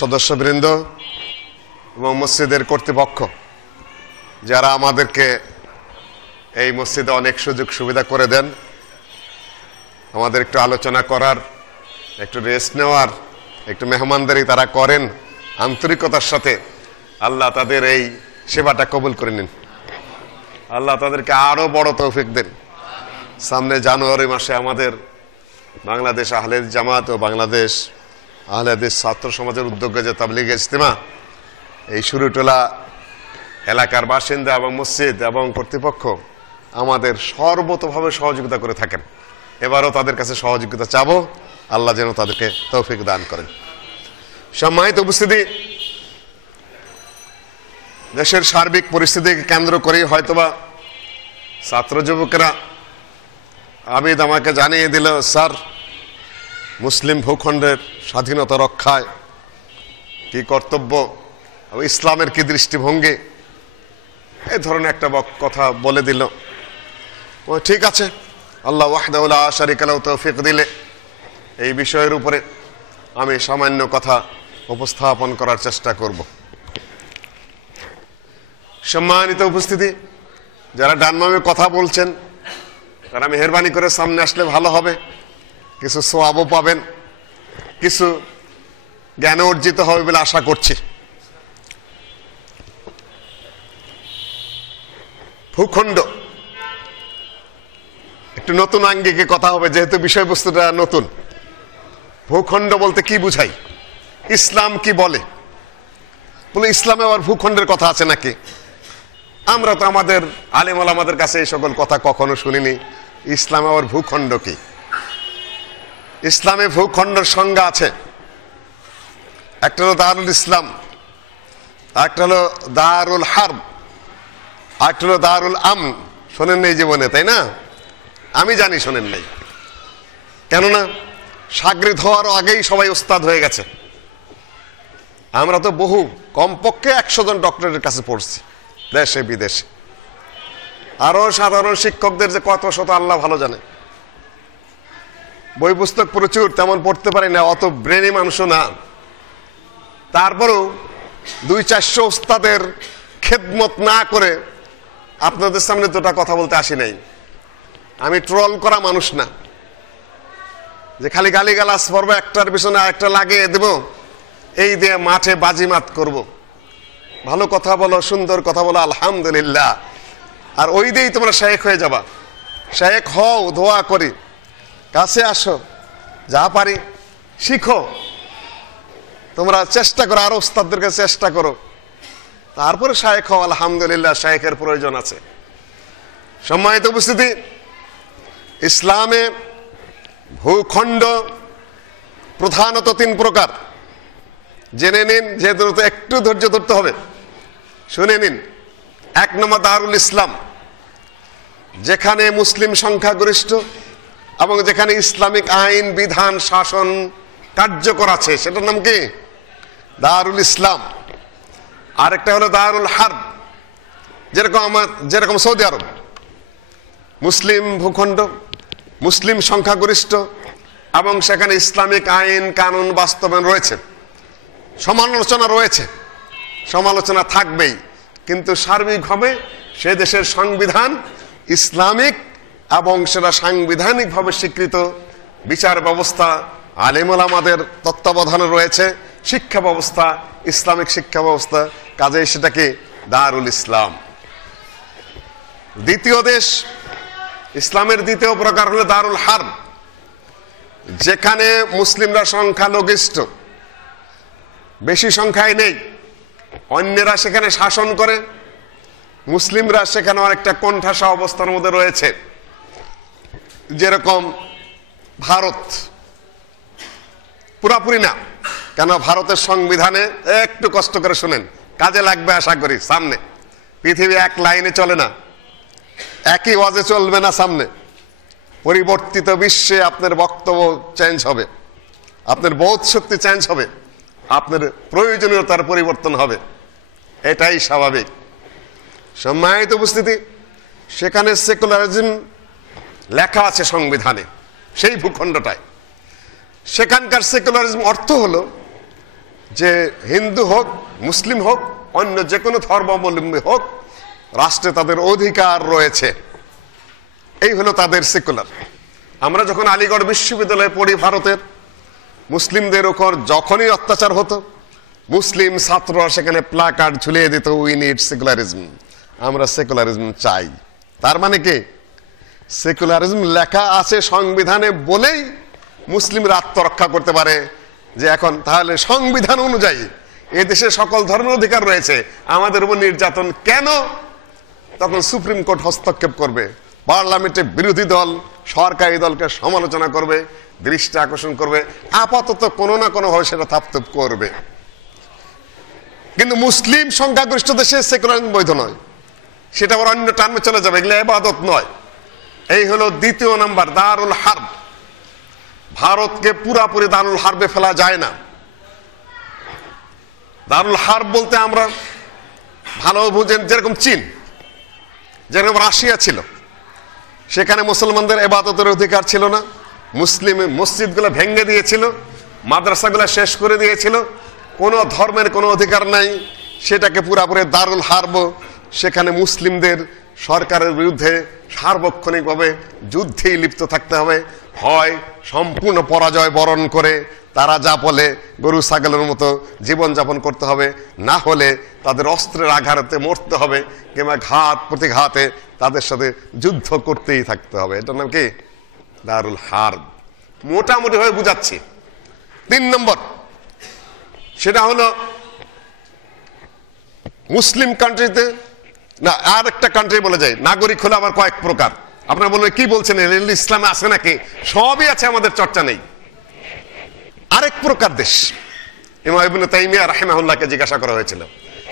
সদস্যবৃন্দ এবং মসজিদের কর্তৃপক্ষ যারা আমাদেরকে এই মসজিদে অনেক সুযোগ সুবিধা করে দেন, আমাদের একটু আলোচনা করার, একটু রেস্ট নেওয়ার, একটু মেহমানদারি তারা করেন আন্তরিকতার সাথে। আল্লাহ তাদের এই সেবাটা কবুল করে নিন। আল্লাহ তাদেরকে আরো বড় তৌফিক দেন। সামনে জানুয়ারি মাসে আমাদের বাংলাদেশ আহলে জামাত ও বাংলাদেশ আহলে হাদিস ছাত্র সমাজের উদ্যোগে যে তাবলীগ ইজতিমা, এই শুরুটোলা এলাকার বাসিন্দা এবং মসজিদ এবং কর্তৃপক্ষ আমাদের সর্বতোভাবে সহযোগিতা করে থাকেন। এবারও তাদের কাছে সহযোগিতা চাবো, আল্লাহ যেন তাদেরকে তৌফিক দান করেন। সম্মানিত উপস্থিতি, দেশের সার্বিক পরিস্থিতিকে কেন্দ্র করেই হয়তোবা ছাত্র যুবকেরা আবিদ আমাকে জানিয়ে দিল, স্যার মুসলিম ভূখণ্ডের স্বাধীনতা রক্ষায় কি কর্তব্য, ইসলামের কি দৃষ্টিভঙ্গি, এই ধরনের একটা কথা বলে দিল। ও ঠিক আছে, আল্লাহ ওয়াহদাহু লা শারীকা লাহু তৌফিক দিলে এই বিষয়ের উপরে আমি সামান্য কথা উপস্থাপন করার চেষ্টা করব। সম্মানিত উপস্থিতি, যারা ডানবামে কথা বলছেন তারা মেহেরবানি করে সামনে আসলে ভালো হবে, কিছু সওয়াবও পাবেন, কিছু জ্ঞান অর্জিত হবে বলে আশা করছি। ভূখণ্ড একটু নতুন আঙ্গিকে কথা হবে, যেহেতু বিষয়বস্তুটা নতুন। ভূখণ্ড বলতে কি বুঝাই, ইসলাম কি বলে, ইসলামে আবার ভূখণ্ডের কথা আছে নাকি? আমরা তো আমাদের আলেম ওলামাদের কাছে এই সকল কথা কখনো শুনিনি। ইসলামে আবার ভূখণ্ড কি? ইসলামে ভূখণ্ডের সংজ্ঞা আছে। একটা হলো দারুল ইসলাম, একটা হলো দারুল হারব, একটা হলো দারুল আমন। শোনেন নেই জীবনে, তাই না? আমি জানি শোনেন নাই, কেননা সাগরিদ হওয়ার আগেই সবাই ওস্তাদ হয়ে গেছে। আমরা তো বহু, কমপক্ষে 100 জন ডক্টরের কাছে পড়ছি দেশে বিদেশে। আরো সাধারণ শিক্ষকদের যে কত শত আল্লাহ ভালো জানে। বই পুস্তক প্রচুর, তেমন পড়তে পারি না, অত ব্রেনি মানুষও না। তারপরেও 200-400 ওস্তাদের খেদমত না করে আপনাদের সামনে দুটা কথা বলতে আসি নাই। আমি ট্রল করা মানুষ না যে খালি গালিগালাজ পড়বো, একটার পিছনে আরেকটা লাগিয়ে দেব, এই দিয়ে মাঠে বাজিমাত করব। ভালো কথা বলো, সুন্দর কথা বলো, আলহামদুলিল্লাহ, আর ওই দিয়েই তোমরা শেখ হয়ে যাবা। শেখ হও, দোয়া করি, কাছে আসো, যা পারি শিখো। তোমরা চেষ্টা করো, আরো ওস্তাদদেরকে চেষ্টা করো, তারপরে শেখ হও। আলহামদুলিল্লাহ, শেখের প্রয়োজন আছে। সম্মানিত উপস্থিতি, ইসলামে ভূখণ্ড প্রধানত 3 প্রকার। জেনে নিন, যেহেতু একটু ধৈর্য ধরতে হবে, শুনে নিন। 1 নম্বর দারুল ইসলাম, যেখানে মুসলিম সংখ্যাগরিষ্ঠ এবং যেখানে ইসলামিক আইন বিধান শাসন কার্যকর আছে, সেটার নাম কি? দারুল ইসলাম। আরেকটা হলো দারুল হারব, যেরকম সৌদি আরব, মুসলিম ভূখণ্ড, মুসলিম সংখ্যাগরিষ্ঠ এবং সেখানে ইসলামিক আইন কানুন বাস্তবায়ন রয়েছে। সমালোচনা রয়েছে, সমালোচনা থাকবেই, কিন্তু সার্বিকভাবে সে দেশের সংবিধান ইসলামিক এবং সেটা সাংবিধানিকভাবে স্বীকৃত। বিচার ব্যবস্থা আলেম ওলামাদের তত্ত্বাবধানে রয়েছে, শিক্ষা ব্যবস্থা ইসলামিক শিক্ষা ব্যবস্থা, কাজেই সেটাকে দারুল ইসলাম। দ্বিতীয় দেশ, ইসলামের দ্বিতীয় প্রকার হলো দারুল হারব, যেখানে মুসলিমরা সংখ্যালঘিষ্ঠ, বেশি সংখ্যায় নেই, অন্যরা সেখানে শাসন করে, মুসলিমরা সেখানে অনেকটা কোণঠাসা অবস্থার মধ্যে রয়েছে। যেরকম ভারত, পুরাপুরি না, কেন ভারতের সংবিধানে, একটু কষ্ট করে শুনেন, কাজে লাগবে আশা করি। সামনে পৃথিবী এক লাইনে চলে না, একই ওয়াজে চলবে না। সামনে পরিবর্তিত বিশ্বে আপনার বক্তব্য চেঞ্জ হবে, আপনার বোধ শক্তি চেঞ্জ হবে, আপনার প্রয়োজনীয়তার পরিবর্তন হবে, এটাই স্বাভাবিক। সম্মানিত উপস্থিতি, সেখানে সেকুলারিজম লেখা আছে সংবিধানে, সেই ভূখণ্ডটায়। সেখানকার সেকুলারিজম অর্থ হলো যে হিন্দু হোক, মুসলিম হোক, অন্য যে কোনো ধর্মাবলম্বী হোক, রাষ্ট্রে তাদের অধিকার রয়েছে। এই হলো তাদের সেকুলার। আমরা যখন আলিগড় বিশ্ববিদ্যালয়ে পড়ি, ভারতের মুসলিমদের উপর যখনই অত্যাচার হতো, মুসলিম ছাত্ররা সেখানে প্লাকার্ড ঝুলিয়ে দিত, উই নিড সেকুলারিজম, আমরা সেকুলারিজম চাই। তার মানে কি, সেকুলারিজম লেখা আছে সংবিধানে বলেই মুসলিমরা আত্মরক্ষা করতে পারে যে এখন তাহলে সংবিধান অনুযায়ী এদেশে সকল ধর্মের অধিকার রয়েছে, আমাদের উপর নির্যাতন কেন? তখন সুপ্রিম কোর্ট হস্তক্ষেপ করবে, পার্লামেন্টে বিরোধী দল সরকারি দলকে সমালোচনা করবে, দৃষ্টি আকর্ষণ করবে, আপাতত কোনো না কোনো ভাবে সেটা থাপথুপ করবে। কিন্তু মুসলিম সংখ্যাগরিষ্ঠ দেশে সেকুলারিজম বৈধ নয়, সেটা আবার অন্য টার্মে চলে যাবে, এগুলো ইবাদত নয়। এই হলো দ্বিতীয় নাম্বার, দারুল হারব। ভারতকে পুরাপুরি দারুল হারবে ফেলা যায় না। দারুল হারব বলতে আমরা ভালো বুঝেন, যেরকম চীন, যেরকম রাশিয়া ছিল, সেখানে মুসলমানদের ইবাদতের অধিকার ছিল না, মুসলিম মসজিদগুলো ভেঙে দিয়েছিল, মাদ্রাসাগুলো শেষ করে দিয়েছিল, কোনো ধর্মের কোনো অধিকার নাই, সেটাকে পুরাপুরি দারুল হারব। সেখানে মুসলিমদের সরকারের বিরুদ্ধে সার্বক্ষণিকভাবে যুদ্ধেই লিপ্ত থাকতে হবে, হয় সম্পূর্ণ পরাজয় বরণ করে তারা যা বলে গরু ছাগলের মতো জীবনযাপন করতে হবে, না হলে তাদের অস্ত্রের আঘাতে মরতে হবে, কিংবা ঘাত প্রতিঘাতে তাদের সাথে যুদ্ধ করতেই থাকতে হবে। এটার নাম কি? দারুল হারব। মোটামুটি হয়ে বুঝাচ্ছি। 3 নম্বর, সেটা হলো মুসলিম কান্ট্রিতে না, আর একটা কান্ট্রি বলে যায় নাগরিক হলো আবার কয়েক প্রকার। আপনারা বলবেন কি বলছেন, ইসলামে আছে নাকি? সবই আছে, আমাদের চর্চা নেই। আরেক প্রকার দেশ, ইমাম ইবনে তাইমিয়া রাহিমাহুল্লাহকে জিজ্ঞাসা করা হয়েছিল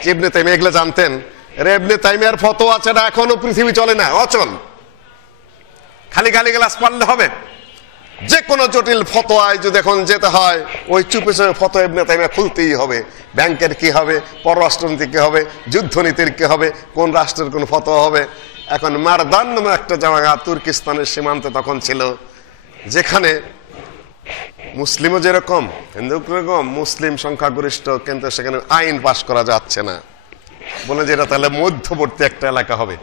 যে ইবনে তাইমিয়া এগুলো জানতেন? ইবনে তাইমিয়ার ফতোয়া ছাড়া এখনো পৃথিবী চলে না, অচল। খালি গালিগালাজ পারলে হবে? যে কোনো জটিল ফতোয়ায় যদি এখন যেতে হয়, ওই চুপে চুপে ফতোয়া ইবনে তাইমিয়া খুলতেই হবে। ব্যাংকের কি হবে, পররাষ্ট্রনীতি কি হবে, যুদ্ধনীতির কি হবে, কোন রাষ্ট্রের কোন ফতোয়া হবে। এখন মারদান নামে একটা জায়গা তুর্কিস্তানের সীমান্তে তখন ছিল, যেখানে মুসলিমও যেরকম হিন্দু যেরকম, মুসলিম সংখ্যাগরিষ্ঠ, কিন্তু সেখানে আইন পাশ করা যাচ্ছে না। বলে যে এটা তাহলে মধ্যবর্তী একটা এলাকা হবে,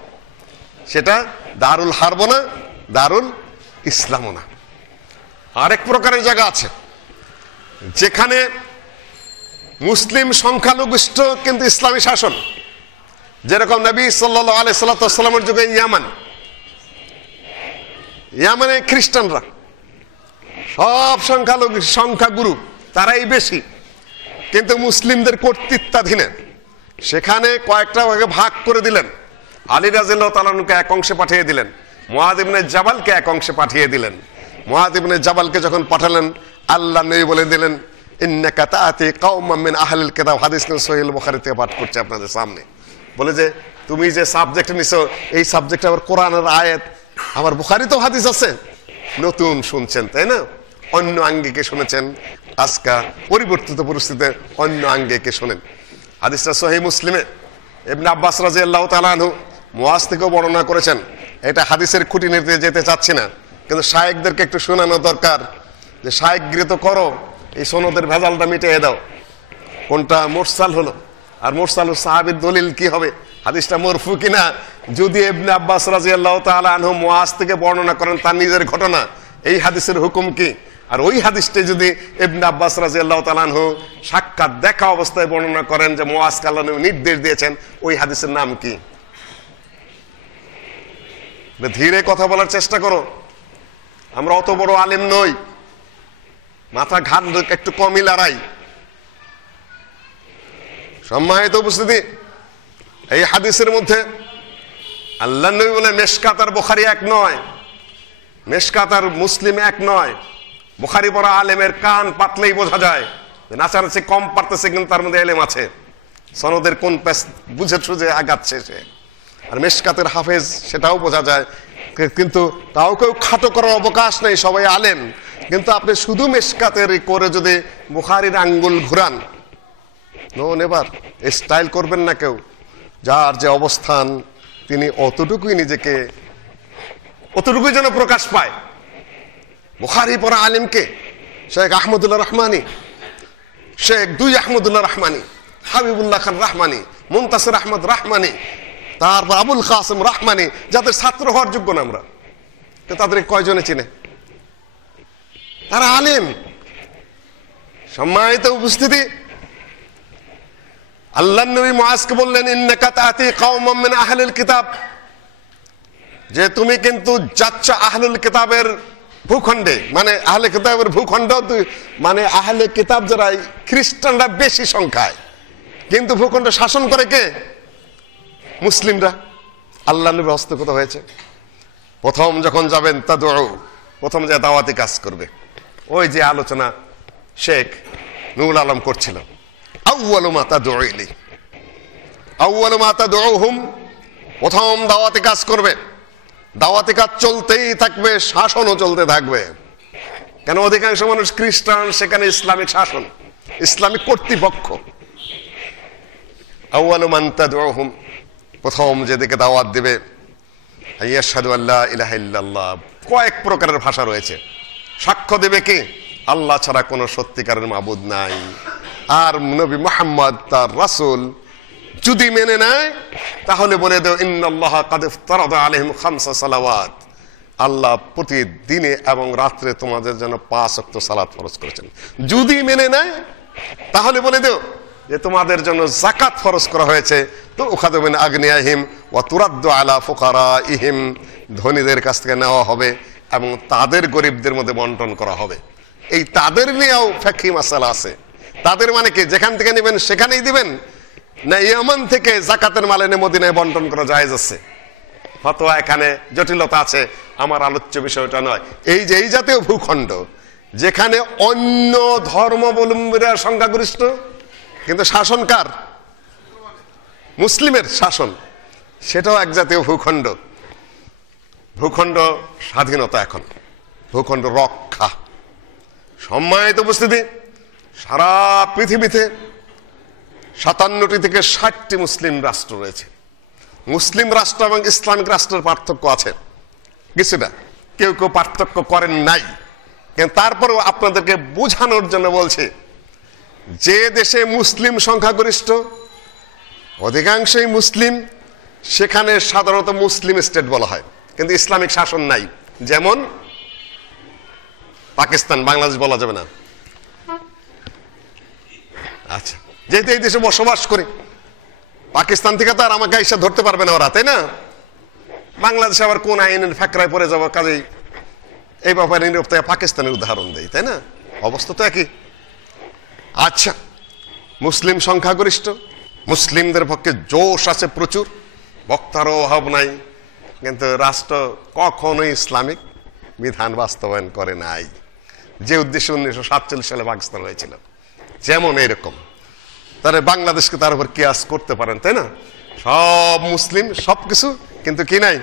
সেটা দারুল হারব না, দারুল ইসলামও না। আরেক প্রকারের জায়গা আছে যেখানে মুসলিম সংখ্যালঘুষ্ঠ কিন্তু ইসলামী শাসন, যেরকম নবী সাল্লাল্লাহু আলাইহি সাল্লামের যুগে ইয়ামানে খ্রিস্টানরা সব সংখ্যাগুরু, তারাই বেশি, কিন্তু মুসলিমদের কর্তৃত্বাধীনে। সেখানে কয়েকটা ভাগ করে দিলেন। আলী রাদিয়াল্লাহু তাআলা আনহুকে এক অংশে পাঠিয়ে দিলেন, মুআয ইবনে জাবালকে এক অংশে পাঠিয়ে দিলেন। মুআয ইবনে জাবালকে যখন পাঠালেন, আল্লাহ নবী বলে দিলেন, ইন্নাকা তাআতি কওমান মিন আহলিল কিতাব। হাদিস সহিহ বুখারী থেকে পাঠ করছে আপনাদের সামনে। বলে যে তুমি যে সাবজেক্ট নিছো, এই সাবজেক্ট আবার কোরআনের আয়াত, আমার বুখারীতেও হাদিস আছে। নতুন শুনছেন তাই না, অন্য আঙ্গিকে শুনেছেন, আজকা পরিবর্তিত পরিস্থিতিতে অন্য আঙ্গিকে শোনেন। হাদিসটা সহিহ মুসলিমে ইবনে আব্বাস রাদিয়াল্লাহু তাআলা আনহু মুআয থেকেও বর্ণনা করেছেন। এটা হাদিসের খুঁটিনাটিতে যেতে চাচ্ছি না, কিন্তু শায়েখদেরকে একটু শোনানো দরকার যে শায়েখগৃহীত করো, এই সনদের ভেজালটা মিটিয়ে দাও। কোনটা মুরসাল হলো, আর মুরসাল সাহাবীর দলিল কি হবে, হাদিসটা মরফু কিনা। যদি ইবনে আব্বাস রাদিয়াল্লাহু তাআলা আনহু মুআয থেকে বর্ণনা করেন তার নিজের ঘটনা, এই হাদিসের হুকুম কি? আর ওই হাদিসটা যদি ইবনে আব্বাস রাদিয়াল্লাহু তাআলা আনহু সাক্ষাৎ দেখা অবস্থায় বর্ণনা করেন যে মুআযকে আল্লাহ নির্দেশ দিয়েছেন, ওই হাদিসের নাম কি? ধীরে কথা বলার চেষ্টা করো, আমরা অত বড় আলেম নই, মাথা ঘাট একটু কমই লড়াই। সম্মানিত উপস্থিতি, এই হাদিসের মধ্যে আল্লাহ নবী বলে মিশকাত আর বুখারী এক নয়, মিশকাত আর মুসলিম এক নয়। বুখারী পড়া আলেমের কান পাতলেই বোঝা যায় নাচানাচি কম পারতেছে, কিন্তু তার মধ্যে এলেম আছে, সনদের কোন পেশ বুঝে সুঝে আগাচ্ছে সে। আর মিশকাতের হাফেজ, সেটাও বোঝা যায়, কিন্তু তাও কেউ খাটো করার অবকাশ নেই, সবাই আলেম। কিন্তু আপনি শুধু মিশকাতের করে যদি বুখারীর আঙ্গুল ঘুরান, নো নেভার, স্টাইল করবেন না কেউ। যার যে অবস্থান, তিনি অতটুকুই নিজেকে, অতটুকুই যেন প্রকাশ পায়। বুখারী পড়া আলেমকে শেখ আহমদুল্লাহ রহমানী শেখ 2 আহমদুল্লাহ রহমানী, হাবিবুল্লাহ খান রহমানী, মুনতাসির আহমদ রহমানী, তারপর আবুল কাসেম রহমানী, যাদের ছাত্র হওয়ার যোগ্য না আমরা, তো তাদের কয়জনে চিনে? তারা আলেম। সম্মানিত উপস্থিতি, আল্লাহর নবী মুআজকে বললেন, ইন্নাকা তাতি কওমান মিন আহলিল কিতাব, যে তুমি কিন্তু যাচ্ছ আহলুল কিতাবের ভূখণ্ডে, মানে আহলে কিতাবের ভূখণ্ড, মানে আহলে কিতাব যারা খ্রিস্টানরা বেশি সংখ্যায়, কিন্তু ভূখণ্ড শাসন করে কে? মুসলিমরা। আল্লাহ নবীর হস্তগত হয়েছে। প্রথম যখন যাবেন তাদউ, প্রথম যে দাওয়াতি কাজ করবে, ওই যে আলোচনা শেখ নুরুল আলম করছিল, আউয়ালু মা তাদউ ইলাইহি, আউয়ালু মা তাদউহুম, প্রথম দাওয়াতি কাজ করবে। দাওয়াতি কাজ চলতেই থাকবে, শাসনও চলতে থাকবে। কেন? অধিকাংশ মানুষ খ্রিস্টান, সেখানে ইসলামিক শাসন, ইসলামিক কর্তৃপক্ষ। আউয়ালু মান তাদউহুম, প্রথম যেদিকে দাওয়াত দিবে, আশহাদু আল্লা ইলাহা ইল্লাল্লাহ, কয়েক প্রকারের ভাষা রয়েছে। সাক্ষ্য দেবে কি? আল্লাহ ছাড়া কোনো সত্যিকারের মাবুদ নাই, আর নবী মুহাম্মদ তার রাসূল। যদি মেনে নেয় তাহলে বলে দেও, ইন্নাল্লাহা কাদ ইফতারাদা আলাইহিম 5 সালাওয়াত, আল্লাহ প্রতিদিনে এবং রাত্রে তোমাদের জন্য 5 ওয়াক্ত সালাত ফরজ করেছেন। যদি মেনে নেয় তাহলে বলে দেও যে তোমাদের জন্য যাকাত ফরজ করা হয়েছে, তো উখাযু মিন আগনিয়াহিম ওয়া তুরাদ্দু আলা ফুকারাইহিম, ধনীদের কাছ থেকে নেওয়া হবে এবং তাদের গরিবদের মধ্যে বন্টন করা হবে। এই তাদের নিয়েও ফিকহি মাসালা আছে। তাদের মানে কি? যেখান থেকে নেবেন সেখানেই দিবেন, না ইয়ামান থেকে যাকাতের মাল এনে মদিনায় বন্টন করা জায়েজ আছে? ফতোয়া এখানে জটিলতা আছে, আমার আলোচ্য বিষয়টা নয়। এই যে এই জাতীয় ভূখণ্ড যেখানে অন্য ধর্মাবলম্বীরা সংখ্যাগরিষ্ঠ, কিন্তু শাসন কার? মুসলিমের শাসন, সেটাও এক জাতীয় ভূখণ্ড। ভূখণ্ড স্বাধীনতা, এখন ভূখণ্ড রক্ষা। সম্মানিত উপস্থিতি, সারা পৃথিবীতে 57টি থেকে 60টি মুসলিম রাষ্ট্র রয়েছে। মুসলিম রাষ্ট্র এবং ইসলামিক রাষ্ট্রের পার্থক্য আছে কিছুটা, কেউ কেউ পার্থক্য করেন নাই, কিন্তু তারপরেও আপনাদেরকে বোঝানোর জন্য বলছি, যে দেশে মুসলিম সংখ্যাগরিষ্ঠ, অধিকাংশই মুসলিম, সেখানে সাধারণত মুসলিম স্টেট বলা হয়, কিন্তু ইসলামিক শাসন নাই। যেমন পাকিস্তান, বাংলাদেশ বলা যাবে না। আচ্ছা, যেহেতু এই দেশে বসবাস করি, পাকিস্তান থেকে তো আর আমাকে এসে ধরতে পারবে না ওরা, তাই না? বাংলাদেশে আবার কোন আইনের ফাঁকরায় পড়ে যাবো, কাজেই এই ব্যাপারে নীরব থেকে পাকিস্তানের উদাহরণ দেয়, তাই না? অবস্থা তো একই। আচ্ছা, মুসলিম সংখ্যাগরিষ্ঠ, মুসলিমদের পক্ষে জোশ আছে প্রচুর, বক্তারও অভাব নাই, কিন্তু রাষ্ট্র কখনোই ইসলামিক বিধান বাস্তবায়ন করে নাই, যে উদ্দেশ্যে 1947 সালে পাকিস্তান হয়েছিল। যেমন এরকম তাহলে বাংলাদেশকে তার উপর কিয়াস করতে পারেন, তাই না? সব মুসলিম, সবকিছু, কিন্তু কি নাই?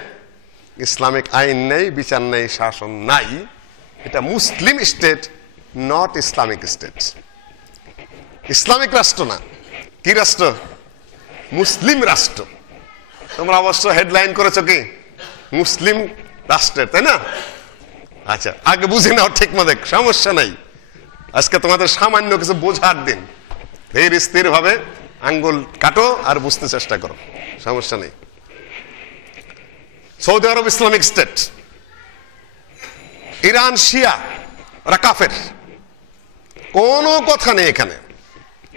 ইসলামিক আইন নেই, বিচার নেই, শাসন নাই। এটা Muslim state, not Islamic state. Islamic রাষ্ট্র না। কি রাষ্ট্র? মুসলিম রাষ্ট্র। তোমরা অবশ্য হেডলাইন করেছো কি? মুসলিম রাষ্ট্রের, তাই না? আচ্ছা, আগে বুঝে নাও ঠিক মতো, সমস্যা নাই। আজকে তোমাদের সামান্য কিছু বোঝার দিন, ধীর স্থির ভাবে আঙ্গুল কাটো আর বুঝতে চেষ্টা করো, সমস্যা নেই। সৌদি আরব ইসলামিক স্টেট, ইরান শিয়া, ওরা কাফের, কোনো কথা নেই এখানে।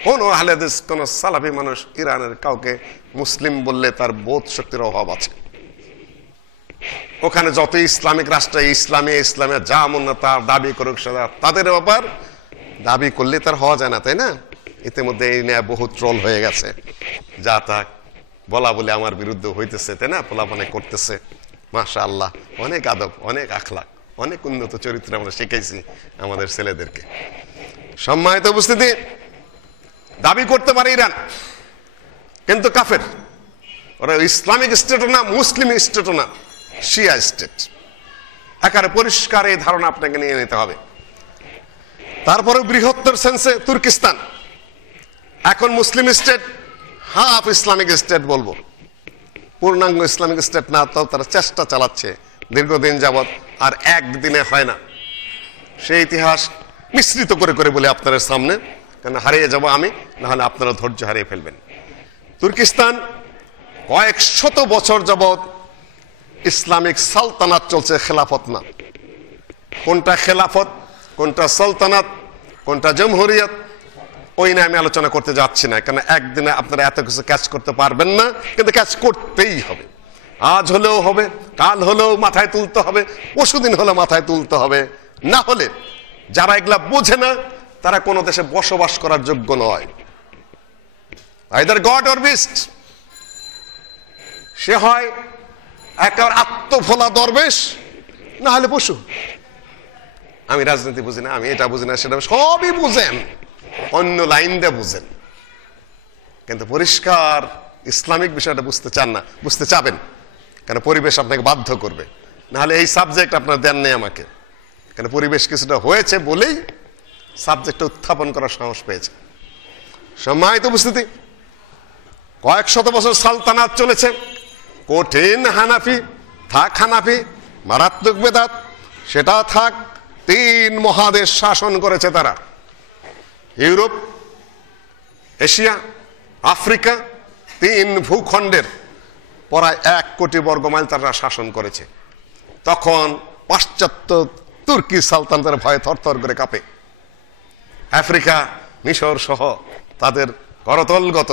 কোন আহলে হাদিস, কোন সালাফি মানুষ ইরানের কাউকে মুসলিম বললে তার বোধ শক্তির অভাব আছে। ওখানে যত ইসলামিক রাষ্ট্র, ইসলামে যা মনে তার দাবি করুক, তাদের ব্যাপার, দাবি করলে তার হওয়া যায় না, তাই না? ইতিমধ্যে এই নিয়ে বহু ট্রল হয়ে গেছে, যা তা বলা বলে আমার বিরুদ্ধে হইতেছে, তাই না? পোলাপানে করতেছে। মাশাআল্লাহ, অনেক আদব, অনেক আখলাক, অনেক উন্নত চরিত্র আমরা শিখাইছি আমাদের ছেলেদেরকে। সম্মানিত উপস্থিতি, দাবি করতে পারে ইরান, কিন্তু কাফের। ওরা ইসলামিক স্টেটও না, মুসলিম স্টেটও না, শিয়া স্টেট। একেবারে পরিষ্কার এই ধারণা আপনাকে নিয়ে নিতে হবে। তারপরে বৃহত্তর সেন্সে তুর্কিস্তান, এখন মুসলিম স্টেট, হাফ ইসলামিক স্টেট বলবো, পূর্ণাঙ্গ ইসলামিক স্টেট না, তো তারা চেষ্টা চালাচ্ছে দীর্ঘদিন যাবৎ, আর একদিনে হয় না। সেই ইতিহাস মিশ্রিত করে করে বলে আপনাদের সামনে, কেন হারিয়ে যাব আমি, নাহলে আপনারা ধৈর্য হারিয়ে ফেলবেন। তুর্কিস্তান কয়েক শত বছর যাবৎ ইসলামিক সালতানাত চলছে, খেলাফত না। কোনটা খেলাফত, কোনটা সালতানাত, কোনটা জমহুরিয়ত, ওই নিয়ে আমি আলোচনা করতে যাচ্ছি না, কারণ একদিনে আপনারা এত কিছু ক্যাচ করতে পারবেন না, কিন্তু ক্যাচ করতেই হবে। আজ হলেও হবে, কাল হলেও মাথায় তুলতে হবে, পরশুদিন হলে মাথায় তুলতে হবে। না হলে যারা এগুলা বোঝে না তারা কোনো দেশে বসবাস করার যোগ্য নয়। Either god or beast. সে হয় একেবারে আত্মফোলা দরবেশ, না হলে পশু। আমি রাজনীতি বুঝি না, আমি এটা বুঝি না, সেটা সবই বুঝেন, অন্য লাইন দিয়ে বুঝেন, কিন্তু পরিষ্কার ইসলামিক বিষয়টা বুঝতে চান না, বুঝতে চাবেন, কেন পরিবেশ আপনাকে বাধ্য করবে। নাহলে এই সাবজেক্ট আপনার দেন নেই আমাকে, কেন পরিবেশ কিছুটা হয়েছে বলেই সাবজেক্টটা উত্থাপন করার সাহস পেয়েছে। সম্মানিত উপস্থিতি, কয়েক শত বছর সালতানাত চলেছে। কঠিন হানাফি থাক, হানাফি মারাত্মক বেদাত সেটা থাক, 3 মহাদেশ শাসন করেছে তারা। ইউরোপ, এশিয়া, আফ্রিকা, 3 ভূখণ্ডের প্রায় 1 কোটি বর্গমাইল তারা শাসন করেছে। তখন পাশ্চাত্য তুর্কি সালতানদের ভয়ে থরথর করে কাঁপে। আফ্রিকা, মিশর সহ তাদের করতলগত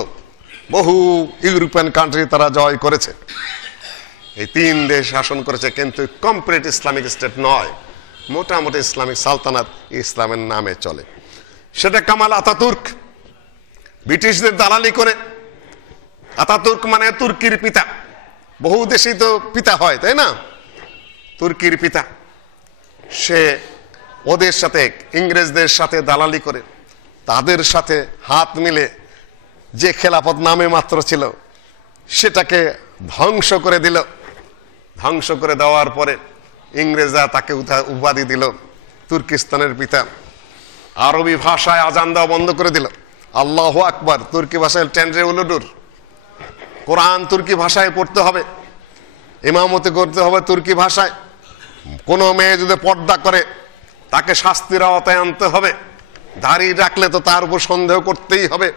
বহু ইউরোপিয়ান কান্ট্রি তারা জয় করেছে। এই 3 দেশ শাসন করেছে, কিন্তু কমপ্লিট ইসলামিক স্টেট নয়, মোটামুটি ইসলামিক সালতানাত ইসলামের নামে চলে। সেটা কামাল আতাতুর্ক ব্রিটিশদের দালালি করে। আতাতুর্ক মানে তুর্কির পিতা, বহু দেশেই তো পিতা হয়, তাই না? তুর্কির পিতা, সে ওদের সাথে, ইংরেজদের সাথে দালালি করে তাদের সাথে হাত মিলে যে খেলাফত নামে মাত্র ছিল সেটাকে ধ্বংস করে দিল। ধ্বংস করে দেওয়ার পরে ইংরেজরা তাকে উপাধি দিল তুর্কিস্তানের পিতা। আরবি ভাষায় আজান দেওয়া বন্ধ করে দিল, আল্লাহু আকবার তুর্কি ভাষায় টেন্ড্রে উলুডুর, কোরআন তুর্কি ভাষায় পড়তে হবে, ইমামতি করতে হবে তুর্কি ভাষায়। কোনো মেয়ে যদি পর্দা করে তাকে শাস্তির আওতায় আনতে হবে, দাড়ি রাখলে তো তার উপর সন্দেহ করতেই হবে।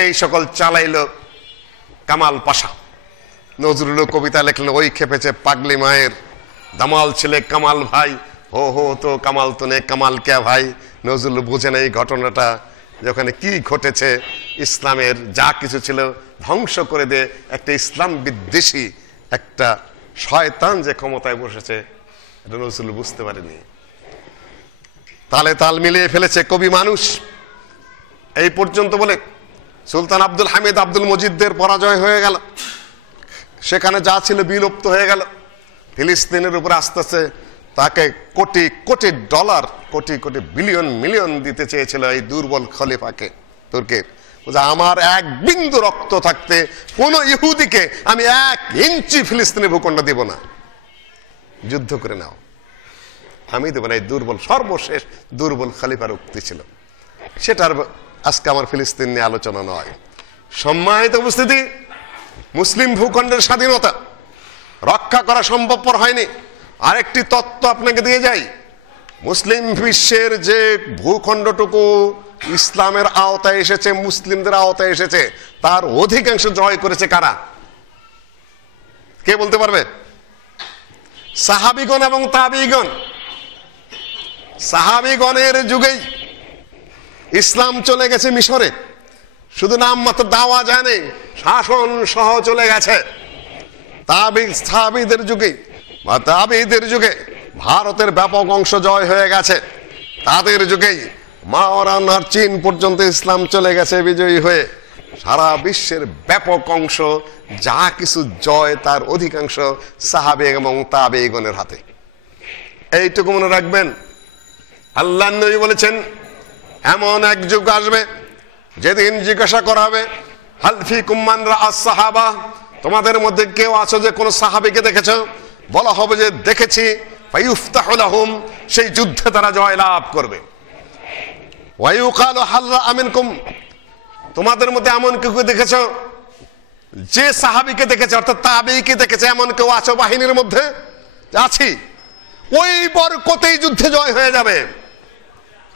এই সকল চালাইল কামাল পাশা। নজরুল কবিতা লেখলেন, ওই খেপেছে পাগলি মায়ের দামাল ছেলে কামাল ভাই, হো হো তো কামাল তনে কামাল কে ভাই। নজরুল বুঝেন এই ঘটনাটা, যেখানে কি ঘটেছে, ইসলামের যা কিছু ছিল ধ্বংস করে দিয়ে একটা ইসলাম বিদ্বেষী একটা শয়তান যে ক্ষমতায় বসেছে, এটা নজরুল বুঝতে পারেনি। তালে তাল মিলিয়ে ফেলেছে কবি মানুষ। এই পর্যন্ত বলে সুলতান আব্দুল হামিদ আব্দুল মজিদদের পরাজয় হয়ে গেল, সেখানে যা ছিল বিলুপ্ত হয়ে গেল। ফিলিস্তিনের উপর আস্তে আস্তে তাকে crore crore dollar, crore crore billion million দিতে চেয়েছিল এই দুর্বল খলিফাকে তুর্কির। আমার 1 বিন্দু রক্ত থাকতে কোন ইহুদিকে আমি 1 ইঞ্চি ফিলিস্তিনি ভূখণ্ড দিব না, যুদ্ধ করে নাও, আমি দেব না। এই দুর্বল, সর্বশেষ দুর্বল খলিফার উক্তি ছিল। সেটার আজকে আমার ফিলিস্তিন নিয়ে আলোচনা নয়। সম্মানিত উপস্থিতি, মুসলিম ভূখণ্ডের স্বাধীনতা রক্ষা করা সম্ভবপর হয়নি। আরেকটি তত্ত্ব আপনাকে দিয়ে যাই, মুসলিম বিশ্বের যে ভূখণ্ডটুকু ইসলামের আওতায় এসেছে, মুসলিমদের আওতায় এসেছে, তার অধিকাংশ জয় করেছে কারা? কে বলতে পারবে? সাহাবিগণ এবং তাবিগণ। সাহাবিগণের যুগেই ইসলাম চলে গেছে মিশরে, শুধু নাম মাত্র দাওয়া যায় নেই, শাসন সহ চলে গেছে। সাহাবীদের যুগে বা তাবিদের যুগে ভারতের ব্যাপক অংশ জয় হয়ে গেছে। তাদের যুগেই মাওরানার চীন পর্যন্ত ইসলাম চলে গেছে বিজয়ী হয়ে। সারা বিশ্বের ব্যাপক অংশ যা কিছু জয়, তার অধিকাংশ সাহাবে এবং তাবেঈগণের হাতে। এইটুকু মনে রাখবেন, আল্লাহর নবী বলেছেন, এমন এক যুগ আসবে যেদিন জিজ্ঞাসা করা হবে, হাল ফিকুম মান রাআস সাহাবা, তোমাদের মধ্যে কেউ আছো যে কোন সাহাবীকে দেখেছো? বলা হবে যে দেখেছি। ফায়ুফতাহু লাহুম, সেই যুদ্ধে তারা জয় লাভ করবে। ওয়ায়ুকালু হাল রাআ মিনকুম, তোমাদের মধ্যে এমন কেউ দেখেছো যে সাহাবীকে দেখেছে, অর্থাৎ তাবেঈকে দেখেছে, এমন কেউ আছো বাহিনীর মধ্যে? আছি। ওই বরকতেই যুদ্ধে জয় হয়ে যাবে।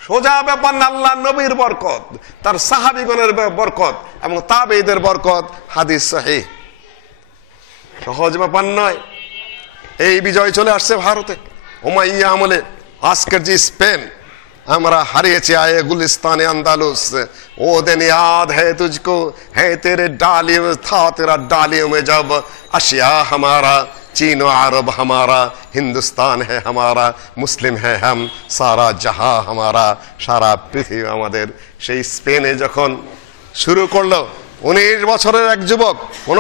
সোজা ব্যাপার না, আল্লাহ নবীর বরকত, তার সাহাবীগণের বরকত এবং তাবেঈদের বরকত। হাদিস সহিহ, সহজ ব্যাপার নয়। এই বিজয় চলে আসছে ভারতে উমাইয়া আমলে। আজকের যে স্পেন আমরা হারিয়েছি, আয়ে গুলিস্তানে আন্দালুস, ও দিন याद है तुझको है तेरे डालियों में था तेरा डालियों में जब अशिया हमारा चीन और अरब हमारा हिंदुस्तान है हमारा मुस्लिम है हम सारा जहां हमारा। সারা পৃথিবী আমাদের। সেই স্পেনে যখন শুরু করলো 19 বছরের এক যুবক,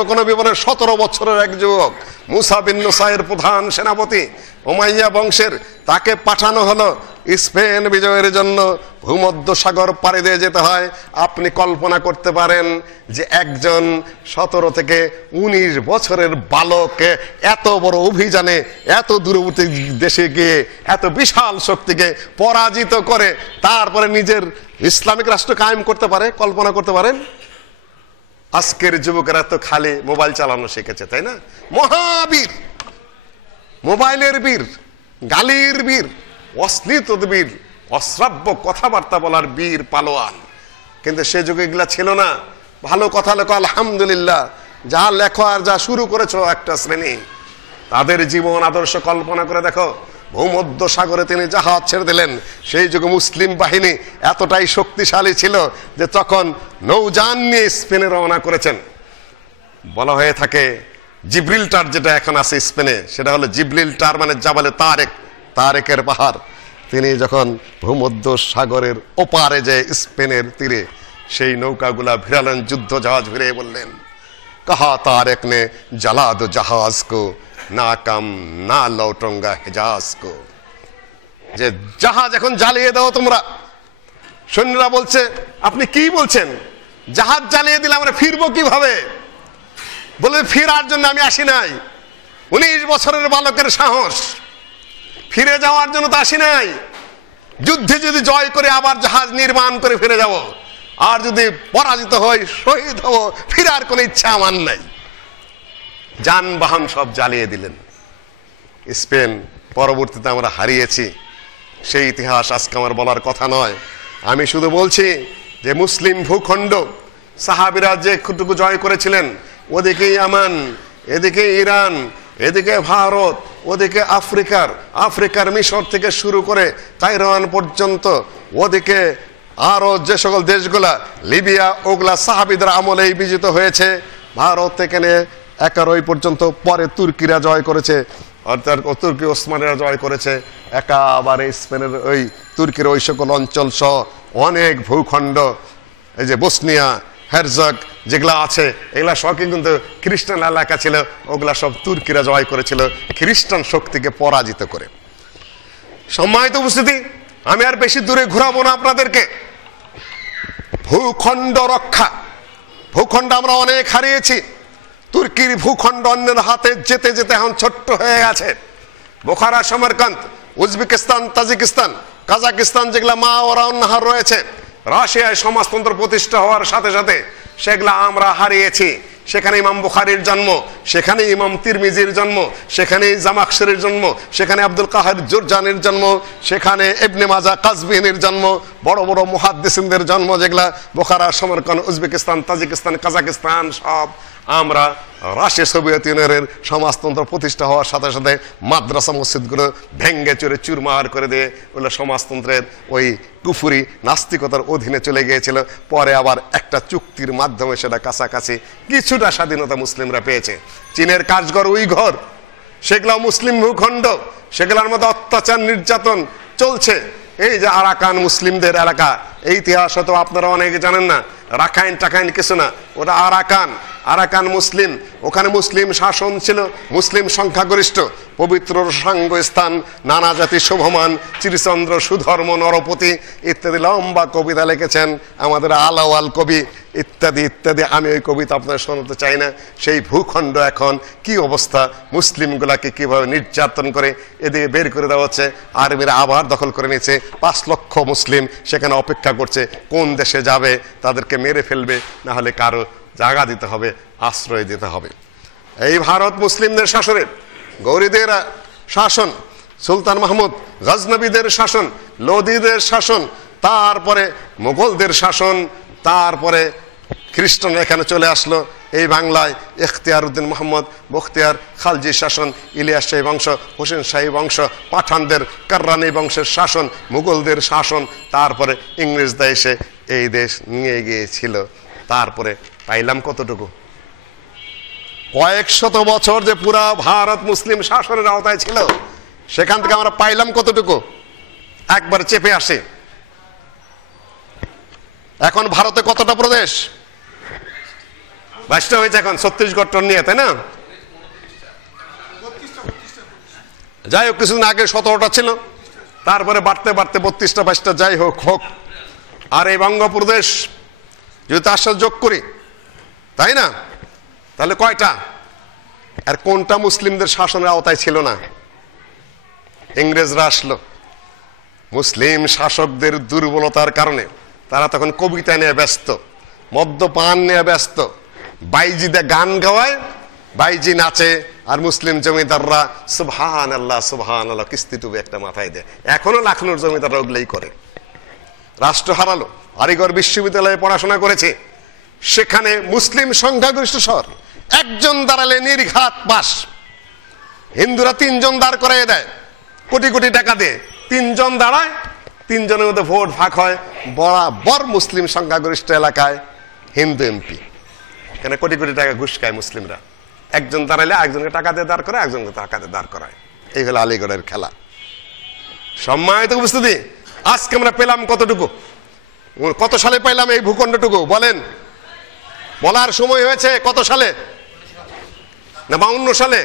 কোন বিবরণে 17 বছরের এক যুবক, মুসা বিন নুসাইর প্রধান সেনাপতি উমাইয়া বংশের, তাকে পাঠানো হলো স্পেন বিজয়ের জন্য। ভূমধ্য সাগর পাড়ি দিয়ে যেতে হয়। আপনি কল্পনা করতে পারেন যে একজন 17 থেকে 19 বছরের বালককে এত বড় অভিযানে, এত দূরবর্তী দেশে গিয়ে এত বিশাল শক্তিকে পরাজিত করে তারপরে নিজের ইসলামিক রাষ্ট্র কায়েম করতে পারে? কল্পনা করতে পারেন? আজকের যুবকেরা তো খালি মোবাইল চালানো শিখেছে, তাই না? মহাবীর, মোবাইলের বীর, গালির বীর, অশ্লীল বীর, অশ্রাব্য কথাবার্তা বলার বীর পালোয়ান। কিন্তু সে যুগে এগুলা ছিল না। ভালো কথা লেখো আলহামদুলিল্লাহ, যা লেখো আর যা শুরু করেছো একটা শ্রেণী, তাদের জীবন আদর্শ কল্পনা করে দেখো। ভূমধ্য সাগরে তিনি জাহাজ ছেড়ে দিলেন। সেই যুগে মুসলিম বাহিনী এতটাই শক্তিশালী ছিল যে তখন নৌযান নিয়ে স্পেনে রওনা করেছেন। বলা হয়ে থাকে জিব্রিলটার, যেটা এখন আছে স্পেনে, সেটা হলো জিব্রিলটার মানে জাবালে তারেক, তারেকের পাহাড়। তিনি যখন ভূমধ্য সাগরের ওপারে যে স্পেনের তীরে সেই নৌকাগুলা ভিড়ালেন, যুদ্ধ জাহাজ ভিড়ে বললেন, কাহা তারেক নে জ্বালা দো জাহাজ কো, না কাম না লৌটঙ্গা হেজাজ কো। যে জাহাজ এখন জ্বালিয়ে দাও তোমরা। সৈন্যরা বলছে, আপনি কি বলছেন? জাহাজ জ্বালিয়ে দিলে আমরা ফিরবো কিভাবে? বলে, ফিরার জন্য আমি আসি নাই। 19 বছরের বালকের সাহস, ফিরে যাওয়ার জন্য তো আসি নাই। যুদ্ধে যদি জয় করে আবার জাহাজ নির্মাণ করে ফিরে যাব, আর যদি পরাজিত হই শহীদ হব, ফিরার কোনো ইচ্ছা আমার নাই। যানবাহন সব জ্বালিয়ে দিলেন। স্পেন পরবর্তীতে আমরা হারিয়েছি, সেই ইতিহাস আজকে আমার বলার কথা নয়। আমি শুধু বলছি যে মুসলিম ভূখণ্ড সাহাবীরা যে খুটুকু জয় করেছিলেন, ওদিকে ইয়ামান, এদিকে ইরান, এদিকে ভারত, ওদিকে আফ্রিকার মিশর থেকে শুরু করে কায়রোয়ান পর্যন্ত, ওদিকে আরো যে সকল দেশগুলা, লিবিয়া, ওগুলা সাহাবীদের আমলেই বিজিত হয়েছে। ভারত থেকে নিয়ে একারোই পর্যন্ত, পরে তুর্কিরা জয় করেছে, অর্থাৎ তুর্কি ওসমানীরা জয় করেছে। একেবারে স্পেনের ওই তুর্কির ওই সকল অঞ্চল সহ অনেক ভূখণ্ড, এই যে বসনিয়া হেরজগ যেগুলা আছে, এগুলা সব কিন্তু খ্রিস্টান এলাকা ছিল, ওগুলা সব তুর্কিরা জয় করেছিল খ্রিস্টান শক্তিকে পরাজিত করে। সম্মানিত উপস্থিতি, আমি আর বেশি দূরে ঘুরাবো না আপনাদেরকে। ভূখণ্ড রক্ষা, ভূখণ্ড আমরা অনেক হারিয়েছি। তুর্কির ভূখণ্ড অন্যের হাতে যেতে যেতে এখন ছোট্ট হয়ে গেছে। বোখারা, সমরকান্ত, উজবেকিস্তান, তাজিকিস্তান, কাজাকিস্তান যেগুলা মা ওরা অন্যাহার রয়েছে, রাশিয়ায় সমাজতন্ত্র প্রতিষ্ঠা হওয়ার সাথে সাথে সেগুলা আমরা হারিয়েছি। সেখানে ইমাম বুখারীর জন্ম, সেখানে ইমাম তিরমিজির জন্ম, সেখানে জামাখশরীর জন্ম, সেখানে আব্দুল কাহির জুরজানির জন্ম, সেখানে ইবনে মাজা কাজবিনের জন্ম, বড় বড় মুহাদ্দিসিনদের জন্ম, যেগুলা বোখারা, সমরকান্ত, উজবেকিস্তান, তাজিকিস্তান, কাজাকিস্তান সব আমরা রাশিয়া সোভিয়েত ইউনিয়নের সমাজতন্ত্র প্রতিষ্ঠা হওয়ার সাথে সাথে মাদ্রাসা মসজিদগুলো ভেঙ্গে চুরে চুরমার করে দিয়ে ওগুলো সমাজতন্ত্রের ওই কুফুরি নাস্তিকতার অধীনে চলে গিয়েছিল। পরে আবার একটা চুক্তির মাধ্যমে সেটা কাছাকাছি কিছুটা স্বাধীনতা মুসলিমরা পেয়েছে। চীনের কাশগড়, উইঘর, সেগুলো মুসলিম ভূখণ্ড, সেগুলোর মধ্যে অত্যাচার নির্যাতন চলছে। এই যে আরাকান মুসলিমদের এলাকা, এই ইতিহাস হয়তো আপনারা অনেকে জানেন না। রাখাইন টাকাইন কিছু না, ওটা আরাকান মুসলিম। ওখানে মুসলিম শাসন ছিল, মুসলিম সংখ্যাগরিষ্ঠ, পবিত্র সাঙ্গ স্থান, নানা জাতি শোভমান, চিরচন্দ্র সুধর্ম নরপতি ইত্যাদি লম্বা কবিতা লিখেছেন আমাদের আলাওয়াল কবি, ইত্যাদি ইত্যাদি। আমি ওই কবিতা আপনাদের শোনাতে চাই না। সেই ভূখণ্ড এখন কি অবস্থা, মুসলিমগুলাকে কিভাবে নির্যাতন করে এদিকে বের করে দেওয়া হচ্ছে। আরবিরা আবার দখল করে নিয়েছে। 5 লক্ষ মুসলিম সেখানে অপেক্ষা করছে, কোন দেশে যাবে, তাদেরকে মেরে ফেলবে, না হলে কারো জায়গা দিতে হবে, আশ্রয় দিতে হবে। এই ভারত মুসলিমদের শাসনে, গৌরীদের শাসন, সুলতান মাহমুদ গজনবীদের শাসন, লোদিদের শাসন, তারপরে মোগলদের শাসন, তারপরে খ্রিস্টানরা এখানে চলে আসলো এই বাংলায়। ইখতিয়ার উদ্দিন মোহাম্মদ বখতিয়ার খালজি শাসন, ইলিয়াস শাহী বংশ, হোসেন শাহী বংশ, পাঠানদের কাররানি বংশের শাসন, মুঘলদের শাসন, তারপরে ইংরেজরা এসে এই দেশ নিয়ে গিয়েছিল। তারপরে পাইলাম কতটুকু? কয়েক শত বছর যে পুরা ভারত মুসলিম শাসনের আওতায় ছিল, সেখান থেকে আমরা পাইলাম কতটুকু? একবার চেপে আসে। এখন ভারতে কতটা প্রদেশ? 22টা হয়েছে এখন, 36 নিয়ে, তাই না? যাই হোক, কিছুদিন আগে 17টা ছিল, তারপরে বাড়তে বাড়তে 32টা 22টা, যাই হোক হোক। আর এই বঙ্গপ্রদেশ যদি তার সাথে যোগ করি, তাই না, তাহলে কয়টা? আর কোনটা মুসলিমদের শাসনের আওতায় ছিল না? ইংরেজরা আসলো, মুসলিম শাসকদের দুর্বলতার কারণে তারা তখন কবিতা নিয়ে ব্যস্ত, মদ্যপান নিয়ে ব্যস্ত, বাইজিদে গান গাওয়ায়, বাইজি নাচে, আর মুসলিম জমিদাররা সুবহানাল্লাহ সুবহানাল্লাহ কিস্তি টুবে একটা মাথায় দেয়। এখনো লাখনৌর জমিদাররা ওগুলোই করে। রাষ্ট্র হারালো, আলিগড় বিশ্ববিদ্যালয়ে পড়াশোনা করেছে, সেখানে মুসলিম সংখ্যাগরিষ্ঠ শহর, একজন দাঁড়ালে নির্ঘাত পাস। হিন্দুরা 3 জন দাঁড় করাইয়ে দেয়, কোটি কোটি টাকা দিয়ে 3 জন দাঁড়ায়, 3 জনের মধ্যে ভোট ভাগ হয়, বরাবর মুসলিম সংখ্যাগরিষ্ঠ এলাকায় হিন্দু এমপি। এখানে কোটি কোটি টাকা ঘুষ খায় মুসলিমরা। একজন দাঁড়াইলে একজনকে টাকা দিয়ে দাঁড় করায়, একজনকে টাকা দিয়ে দাঁড় করায়। এই হলো আলিগড়ের খেলা। সম্মানিত উপস্থিতি, আজকে আমরা পেলাম কতটুকু? কত সালে পাইলাম এই ভূখণ্ডটুকু বলেন? বলার সময় হয়েছে। কত সালে? না 52 সালে,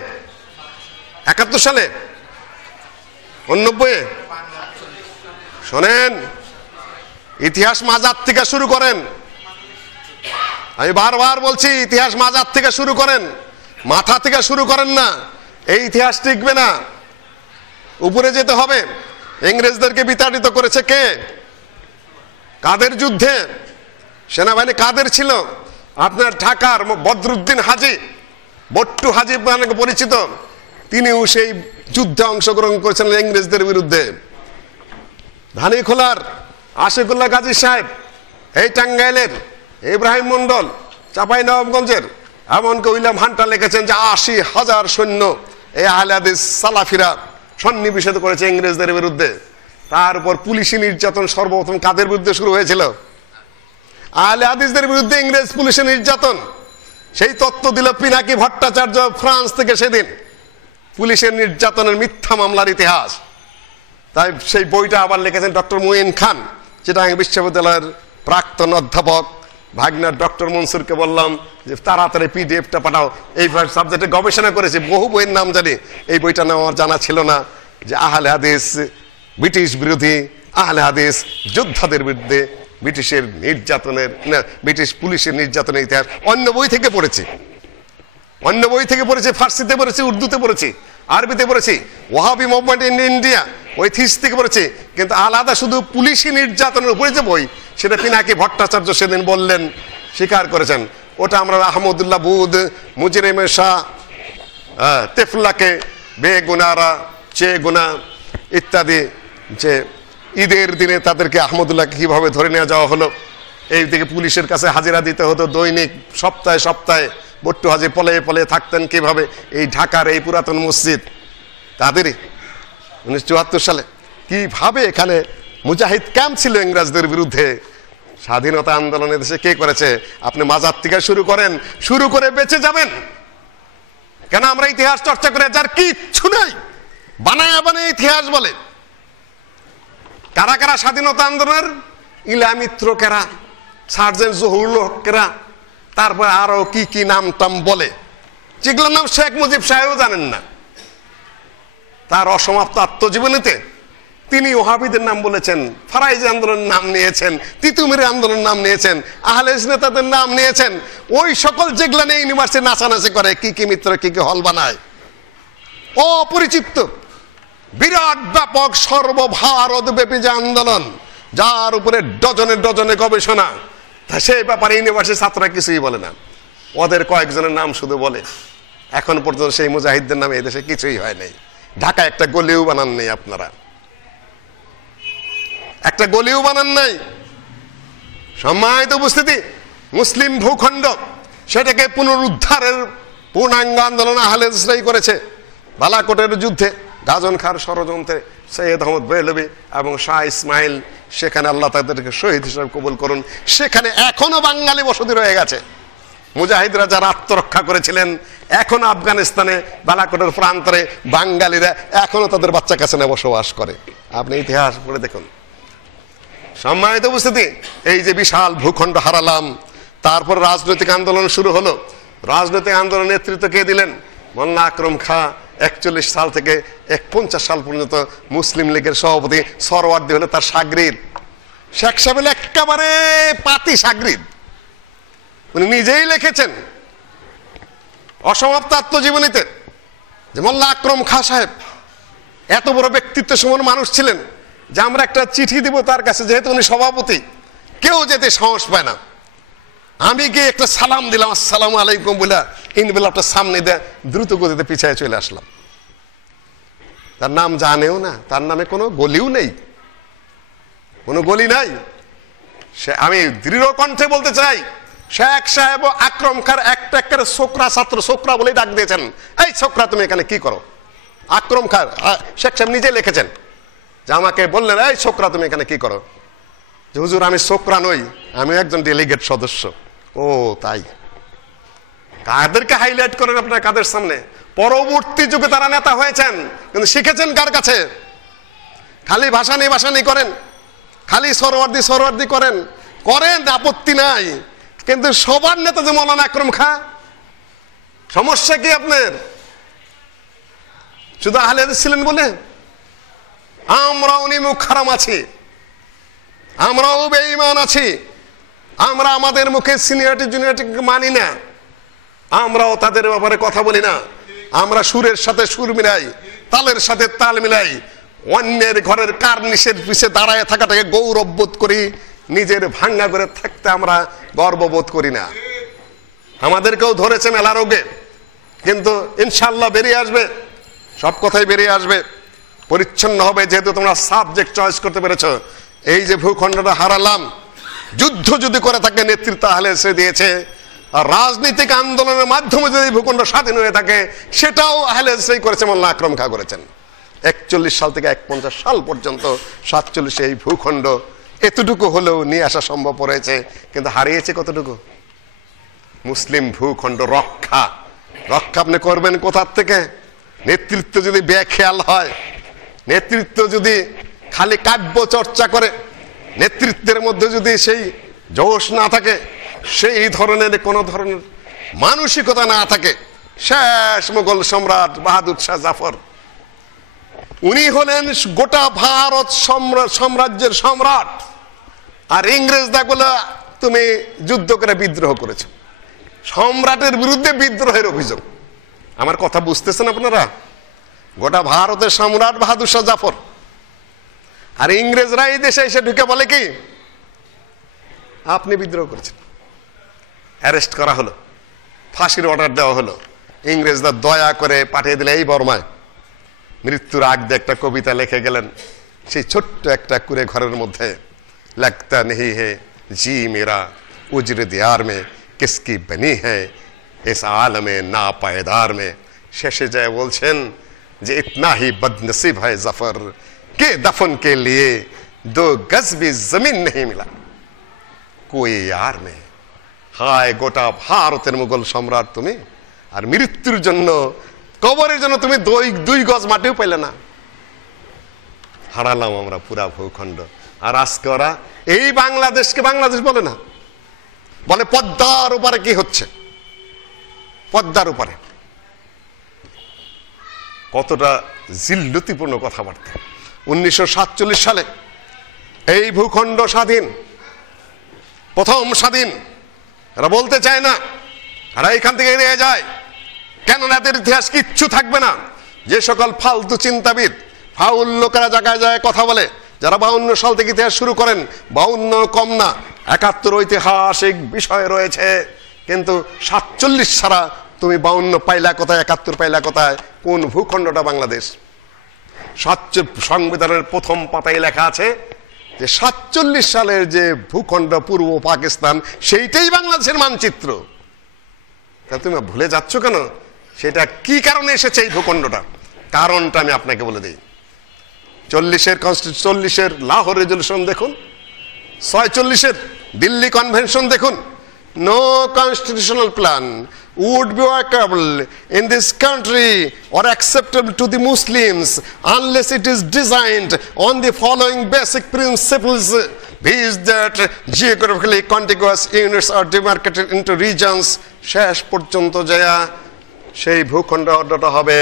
71 সালে, 89-এ? শোনেন, ইতিহাস মাজার থেকে শুরু করেন। আমি বারবার বলছি, ইতিহাস মাজার থেকে শুরু করেন, মাথা থেকে শুরু করেন না। এই ইতিহাস টিকবে না, উপরে যেতে হবে। ইংরেজদেরকে বিতাড়িত করেছে কে? কাদের যুদ্ধে? সেনাবাহিনী কাদের ছিল? আপনার ঢাকার বদরুদ্দিন হাজি, বট্টু হাজি নামে পরিচিত, তিনিও সেই যুদ্ধে অংশগ্রহণ করেছিলেন ইংরেজদের বিরুদ্ধে। ধানীখোলার আশিকুল্লাহ গাজী সাহেব, এই টাঙ্গাইলের ইব্রাহিম মন্ডল, চাঁপাইনবাবগঞ্জের, এমনকি উইলিয়াম হান্টার লিখেছেন যে 80,000 সৈন্য এই আহলে হাদিস সালাফিরা সন্নিবেশিত করেছে ইংরেজদের বিরুদ্ধে। তার উপর পুলিশি নির্যাতন সর্বপ্রথম কাদের বিরুদ্ধে শুরু হয়েছিল? আহলে হাদিসদের বিরুদ্ধে ইংরেজ পুলিশি নির্যাতন। সেই তত্ত্ব দিল পিনাকি ভট্টাচার্য ফ্রান্স থেকে সেদিন, পুলিশের নির্যাতনের মিথ্যা মামলার ইতিহাস। তাই সেই বইটা আবার লিখেছেন ডক্টর মুইন খান, চিটাগাং বিশ্ববিদ্যালয়ের প্রাক্তন অধ্যাপক। ভাগনার ডক্টর মনসুরকে বললাম যে তাড়াতাড়ি পিডিএফটা পাঠাও, এই সাবজেক্টে গবেষণা করেছি, বহু বইয়ের নাম জানি, এই বইটা নাম আমার জানা ছিল না। যে আহলে হাদিস ব্রিটিশ বিরোধী, আহলে হাদিস যোদ্ধাদের বিরুদ্ধে ব্রিটিশের নির্যাতনের, ব্রিটিশ পুলিশের নির্যাতনের ইতিহাস অন্য বই থেকে পড়েছি, অন্য বই থেকে পড়েছি, ফার্সিতে পড়েছি, উর্দুতে পড়েছি, আরবিতে পড়েছি, ওয়াহাবি মুভমেন্ট ইন ইন্ডিয়া ওই থিস থেকে পড়েছি। কিন্তু আলাদা শুধু পুলিশি নির্যাতনের উপরে যে বই, সেটা পিনাকি ভট্টাচার্য সেদিন বললেন, স্বীকার করেছেন। ওটা আমরা আহমদুল্লাহ বুদ, মুজরিমে শাহ, তেফলাকে বেগুনারা চে গুনা ইত্যাদি, যে ঈদের দিনে তাদেরকে আহমদুল্লাহকে কিভাবে ধরে নিয়ে যাওয়া হলো, এই দিকে পুলিশের কাছে হাজিরা দিতে হতো দৈনিক, সপ্তাহে সপ্তাহে, বট্টু হাজি পলে পলে থাকতেন কিভাবে, এই ঢাকার এই পুরাতন মসজিদ তাদেরই 1974 সালে কিভাবে এখানে মুজাহিদ ক্যাম্প ছিল ইংরেজদের বিরুদ্ধে। স্বাধীনতা আন্দোলনে দেশে কে করেছে? আপনি মাজার থেকে শুরু করেন, শুরু করে বেঁচে যাবেন। কেন আমরা ইতিহাস চর্চা করে যার কিচ্ছু নাই, বানায় বানায় ইতিহাস বলে। কারা কারা স্বাধীনতা আন্দোলনের? ইলা মিত্র কেরা, সার্জেন্ট জহুরুল হক কেরা, তারপর আরো কি কি নাম টাম বলে, যেগুলোর নাম শেখ মুজিব সাহেবও জানেন না। তার অসমাপ্ত আত্মজীবনীতে তিনি ওহাবিদের নাম বলেছেন, ফারাইজি আন্দোলনের নাম নিয়েছেন, তিতুমিরের আন্দোলনের নাম নিয়েছেন, আহলে হাদিস নেতাদের নাম নিয়েছেন। ওই সকল যেগুলো নিয়ে ইউনিভার্সিটি নাচানাচি করে, কি কি মিত্র কি কি হল বানায়, অপরিচিত বিরাট ব্যাপক সর্বভারতব্যাপী যে আন্দোলন, যার উপরে ডজনে ডজনে গবেষণা, সেই ব্যাপারে ইউনিভার্সিটির ছাত্ররা কিছুই বলে না। ওদের কয়েকজনের নাম শুধু বলে। এখন পর্যন্ত সেই মুজাহিদদের নামে এদেশে কিছুই হয় নাই। ঢাকা একটা গলিও বানান নেই আপনারা। একটা গলিও বানান নাই। সম্মানিত উপস্থিতি, মুসলিম ভূখণ্ড সেটাকে পুনরুদ্ধারের পূর্ণাঙ্গ আন্দোলন আহলে হাদিসরাই করেছে। বালাকোটের যুদ্ধে, গাজন খার ষড়যন্ত্রে সৈয়দ আহমদ বেরলভী এবং শাহ ইসমাইল, সেখানে আল্লাহ তাদেরকে শহীদ হিসেবে কবুল করুন। সেখানে এখনো বাঙালি বসতি রয়ে গেছে। মুজাহিদরা যারা আত্মরক্ষা করেছিলেন, এখন আফগানিস্তানে বালাকোটের প্রান্তরে বাঙালিরা এখনো তাদের বাচ্চা কাছে না বসবাস করে। আপনি ইতিহাস পড়ে দেখুন। সম্মানিত উপস্থিতি, এই যে বিশাল ভূখণ্ড হারালাম, তারপর রাজনৈতিক আন্দোলন শুরু হলো। রাজনৈতিক আন্দোলন নেতৃত্ব কে দিলেন? মোল্লা আকরম খাঁ। 41 সাল থেকে 50 সাল পর্যন্ত মুসলিম লীগের সভাপতি। সরওয়ার্দী হলো তার সাগরিদ। শেখ সাহেব একেবারে পাতি সাগরিদ। উনি নিজেই লিখেছেন অসমাপ্ত আত্মজীবনীতে যে মোল্লা আকরম খাঁ সাহেব এত বড় ব্যক্তিত্ব সম্পন্ন মানুষ ছিলেন যে আমরা একটা চিঠি দিব তার কাছে, যেহেতু উনি সভাপতি, কেউ যেতে সাহস পায় না। আমি গিয়ে একটা সালাম দিলাম, আসসালামু আলাইকুম বলে ইনভেলপটা সামনে দিয়ে দ্রুত গতিতে পিছিয়ে চলে আসলাম। তার নাম জানেও না, তার নামে কোনো গলিও নেই, কোনো গলি নাই। সে আমি দৃঢ় কণ্ঠে বলতে চাই, শেখ সাহেব আকরম খার একটা একটা ছোকরা ছাত্র, ছোকরা বলেই ডাক দিয়েছেন, এই ছোকরা তুমি এখানে কি করো? আকরম খার শেখ সাহেব নিজে লিখেছেন যে আমাকে বললেন, এই ছোকরা তুমি এখানে কি করো? যে হুজুর আমি ছোকরা নই, আমি একজন ডেলিগেট সদস্য। ও তাই? কাদেরকে হাইলাইট করেন আপনার কাদের সামনে? পরবর্তী যুগে তারা নেতা হয়েছেন, কিন্তু শিখেছেন কার কাছে? খালি ভাসানি ভাসানি করেন, খালি সরওয়ার্দি সরওয়ার্দি করেন, করেন আপত্তি নাই, কিন্তু সবার নেতা যে মৌলানা আকরম খাঁ, সমস্যা কি আপনার? শুধু আহলে হাদিস ছিলেন বলে? আমরাও নিমুখ হারাম আছি, আমরাও বেঈমান আছি, আমরা আমাদের মুখে সিনিয়রিটি জুনিয়রিটি মানি না, আমরাও তাদের ব্যাপারে কথা বলি না। আমরা সুরের সাথে সুর মিলাই, তালের সাথে তাল মিলাই, অন্যের ঘরের কার্নিশের পিছে দাঁড়ায় থাকাটাকে গৌরব বোধ করি, নিজের ভাঙ্গা করে থাকতে আমরা গর্ববোধ করি না। আমাদেরকেও ধরেছে মেলা রোগে, কিন্তু ইনশাল্লাহ বেরিয়ে আসবে, সব কথাই বেরিয়ে আসবে, পরিচ্ছন্ন হবে, যেহেতু তোমরা সাবজেক্ট চয়েস করতে পেরেছ। এই যে ভূখণ্ডটা হারালাম, যুদ্ধ যদি করে থাকে নেতৃত্ব আহলে হাদিস দিয়েছে, আর রাজনৈতিক আন্দোলনের মাধ্যমে যদি ভূখণ্ড স্বাধীন হয়ে থাকে সেটাও আহলে হাদিসই করেছে, মোল্লা আকরম খাঁ করেছেন। 41 সাল থেকে 51 সাল পর্যন্ত 47 এই ভূখণ্ড এতটুকু হলেও নিয়ে আসা সম্ভব হয়েছে, কিন্তু হারিয়েছে কতটুকু? মুসলিম ভূখণ্ড রক্ষা আপনি করবেন কোথার থেকে? নেতৃত্ব যদি বেখেয়াল হয়, নেতৃত্ব যদি খালি কাব্য চর্চা করে, নেতৃত্বের মধ্যে যদি সেই জোশ না থাকে, সেই ধরনের কোন ধরনের মানসিকতা না থাকে, শেষ মুঘল সম্রাট বাহাদুর শাহ জাফর, উনি হলেন গোটা ভারত সাম্রাজ্যের সম্রাট, আর ইংরেজরা বলে তুমি যুদ্ধ করে বিদ্রোহ করেছ। সম্রাটের বিরুদ্ধে বিদ্রোহের অভিযোগ। আমার কথা বুঝতেছেন আপনারা? গোটা ভারতের সম্রাট বাহাদুর শাহ জাফর, আর ইংরেজরা এই দেশে এসে ঢুকে বলে কি আপনি বিদ্রোহ করেছেন। অ্যারেস্ট করা হলো, ফাঁসির অর্ডার দেওয়া হলো। ইংরেজরা দয়া করে পাঠিয়ে দিলে এই বর্মায়। মৃত্যুর আগ দিয়ে একটা কবিতা লিখে গেলেন, সেই ছোট্ট একটা কুড়ে ঘরের মধ্যে, लगता नहीं है जी मेरा उजर दियार में किसकी बनी है इस आलमे ना पायदार में। শেষে যায় বলছেন যে इतना ही बदनसीब है जफर के दफन के लिए 2 गज भी जमीन नहीं मिला कोई यार में। হায় গোটা ভারতের মুঘল সম্রাট তুমি, আর মৃত্যুর জন্য, কবরের জন্য তুমি 2 গজ মাটিও পেলে না। হারালাম আমরা পুরা ভূখণ্ড। আর আজকে ওরা এই বাংলাদেশকে বাংলাদেশ বলে না, বলে পদ্মার উপরে কি হচ্ছে, পদ্মার উপরে। কতটা জিল্লতিপূর্ণ কথাবার্তা। 1947 সালে এই ভূখণ্ড স্বাধীন, প্রথম স্বাধীন। এরা বলতে চায় না, এরা এখান থেকে এড়িয়ে যায়, কেননা এদের ইতিহাস কিচ্ছু থাকবে না। যে সকল ফালতু চিন্তাবিদ, ফাউল লোকেরা জায়গায় যায় কথা বলে, যারা 52 সাল থেকে ইতিহাস শুরু করেন, 52 কম না, 71 ঐতিহাসিক বিষয় রয়েছে, কিন্তু 47 ছাড়া তুমি 52 পাইলা কোথায়, 71 পাইলা কোথায়? কোন ভূখণ্ডটা বাংলাদেশ? সংবিধানের প্রথম পাতায় লেখা আছে যে 47 সালের যে ভূখণ্ড পূর্ব পাকিস্তান সেইটাই বাংলাদেশের মানচিত্র। তা তুমি ভুলে যাচ্ছ কেন? সেটা কি কারণে এসেছে এই ভূখণ্ডটা? কারণটা আমি আপনাকে বলে দিই। 40-এর লাহোর রেজলিউশন দেখুন, 46-এর দিল্লি কনভেনশন দেখুন। No constitutional plan would be workable in this country or acceptable to the Muslims unless it is designed on the following basic principles, these that geographically contiguous units are demarcated into regions. শেষ পর্যন্ত যায় সেই ভূখণ্ডটা হবে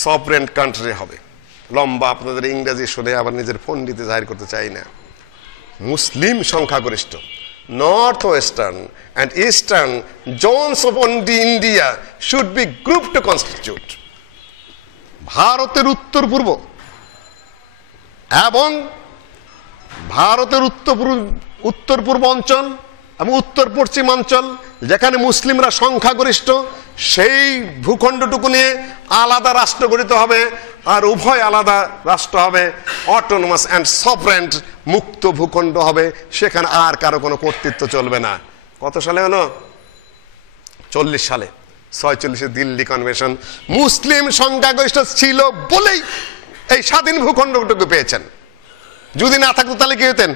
sovereign country হবে। লম্বা আপনাদের ইংরেজি শুনে আবার নিজের পণ্ডিতে জাহির করতে চাই না। মুসলিম সংখ্যাগরিষ্ঠ north western and eastern zones of India should be grouped to constitute ভারতের উত্তর পূর্ব এবং ভারতের উত্তর পূর্ব অঞ্চল এবং উত্তর পশ্চিমাঞ্চল যেখানে মুসলিমরা সংখ্যাগরিষ্ঠ সেই ভূখণ্ডটুকু নিয়ে আলাদা রাষ্ট্র গঠিত হবে, আর উভয় আলাদা রাষ্ট্র হবে অটোনমাস অ্যান্ড সভরেন্ট, মুক্ত ভূখণ্ড হবে, সেখানে আর কারো কোনো কর্তৃত্ব চলবে না। কত সালে হলো? 40 সালে 46-এর দিল্লি কনভেনশন। মুসলিম সংখ্যাগরিষ্ঠ ছিল বলেই এই স্বাধীন ভূখণ্ডটুকু পেয়েছেন। যদি না থাকতো তাহলে কি হতেন?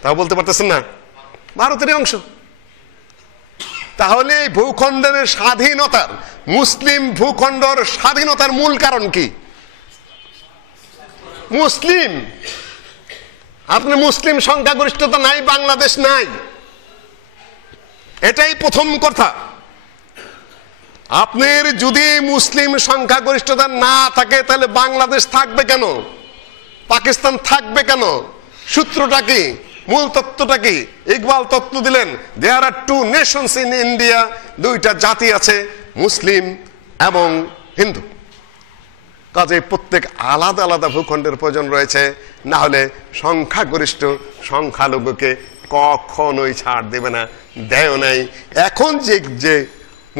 তাও বলতে পারতেছেন না, ভারতেরই অংশ। তাহলে এই ভূখণ্ডের স্বাধীনতার, মুসলিম ভূখণ্ডের স্বাধীনতার মূল কারণ কি? মুসলিম। আপনি মুসলিম সংখ্যাগরিষ্ঠতা নাই, বাংলাদেশ নাই, এটাই প্রথম কথা। আপনার যদি মুসলিম সংখ্যাগরিষ্ঠতা না থাকে তাহলে বাংলাদেশ থাকবে কেন? পাকিস্তান থাকবে কেন? সূত্রটা কি? মূল তত্ত্বটা কি? ইকবাল তত্ত্ব দিলেন, দেয়ার আর টু নেশনস ইন ইন্ডিয়া, দুইটা জাতি আছে, মুসলিম এবং হিন্দু। কাজে প্রত্যেক আলাদা আলাদা ভূখণ্ডের প্রয়োজন রয়েছে, না হলে সংখ্যাগরিষ্ঠ সংখ্যালঘুকে কখনোই ছাড় দেবে না, দেয় নাই। এখন যে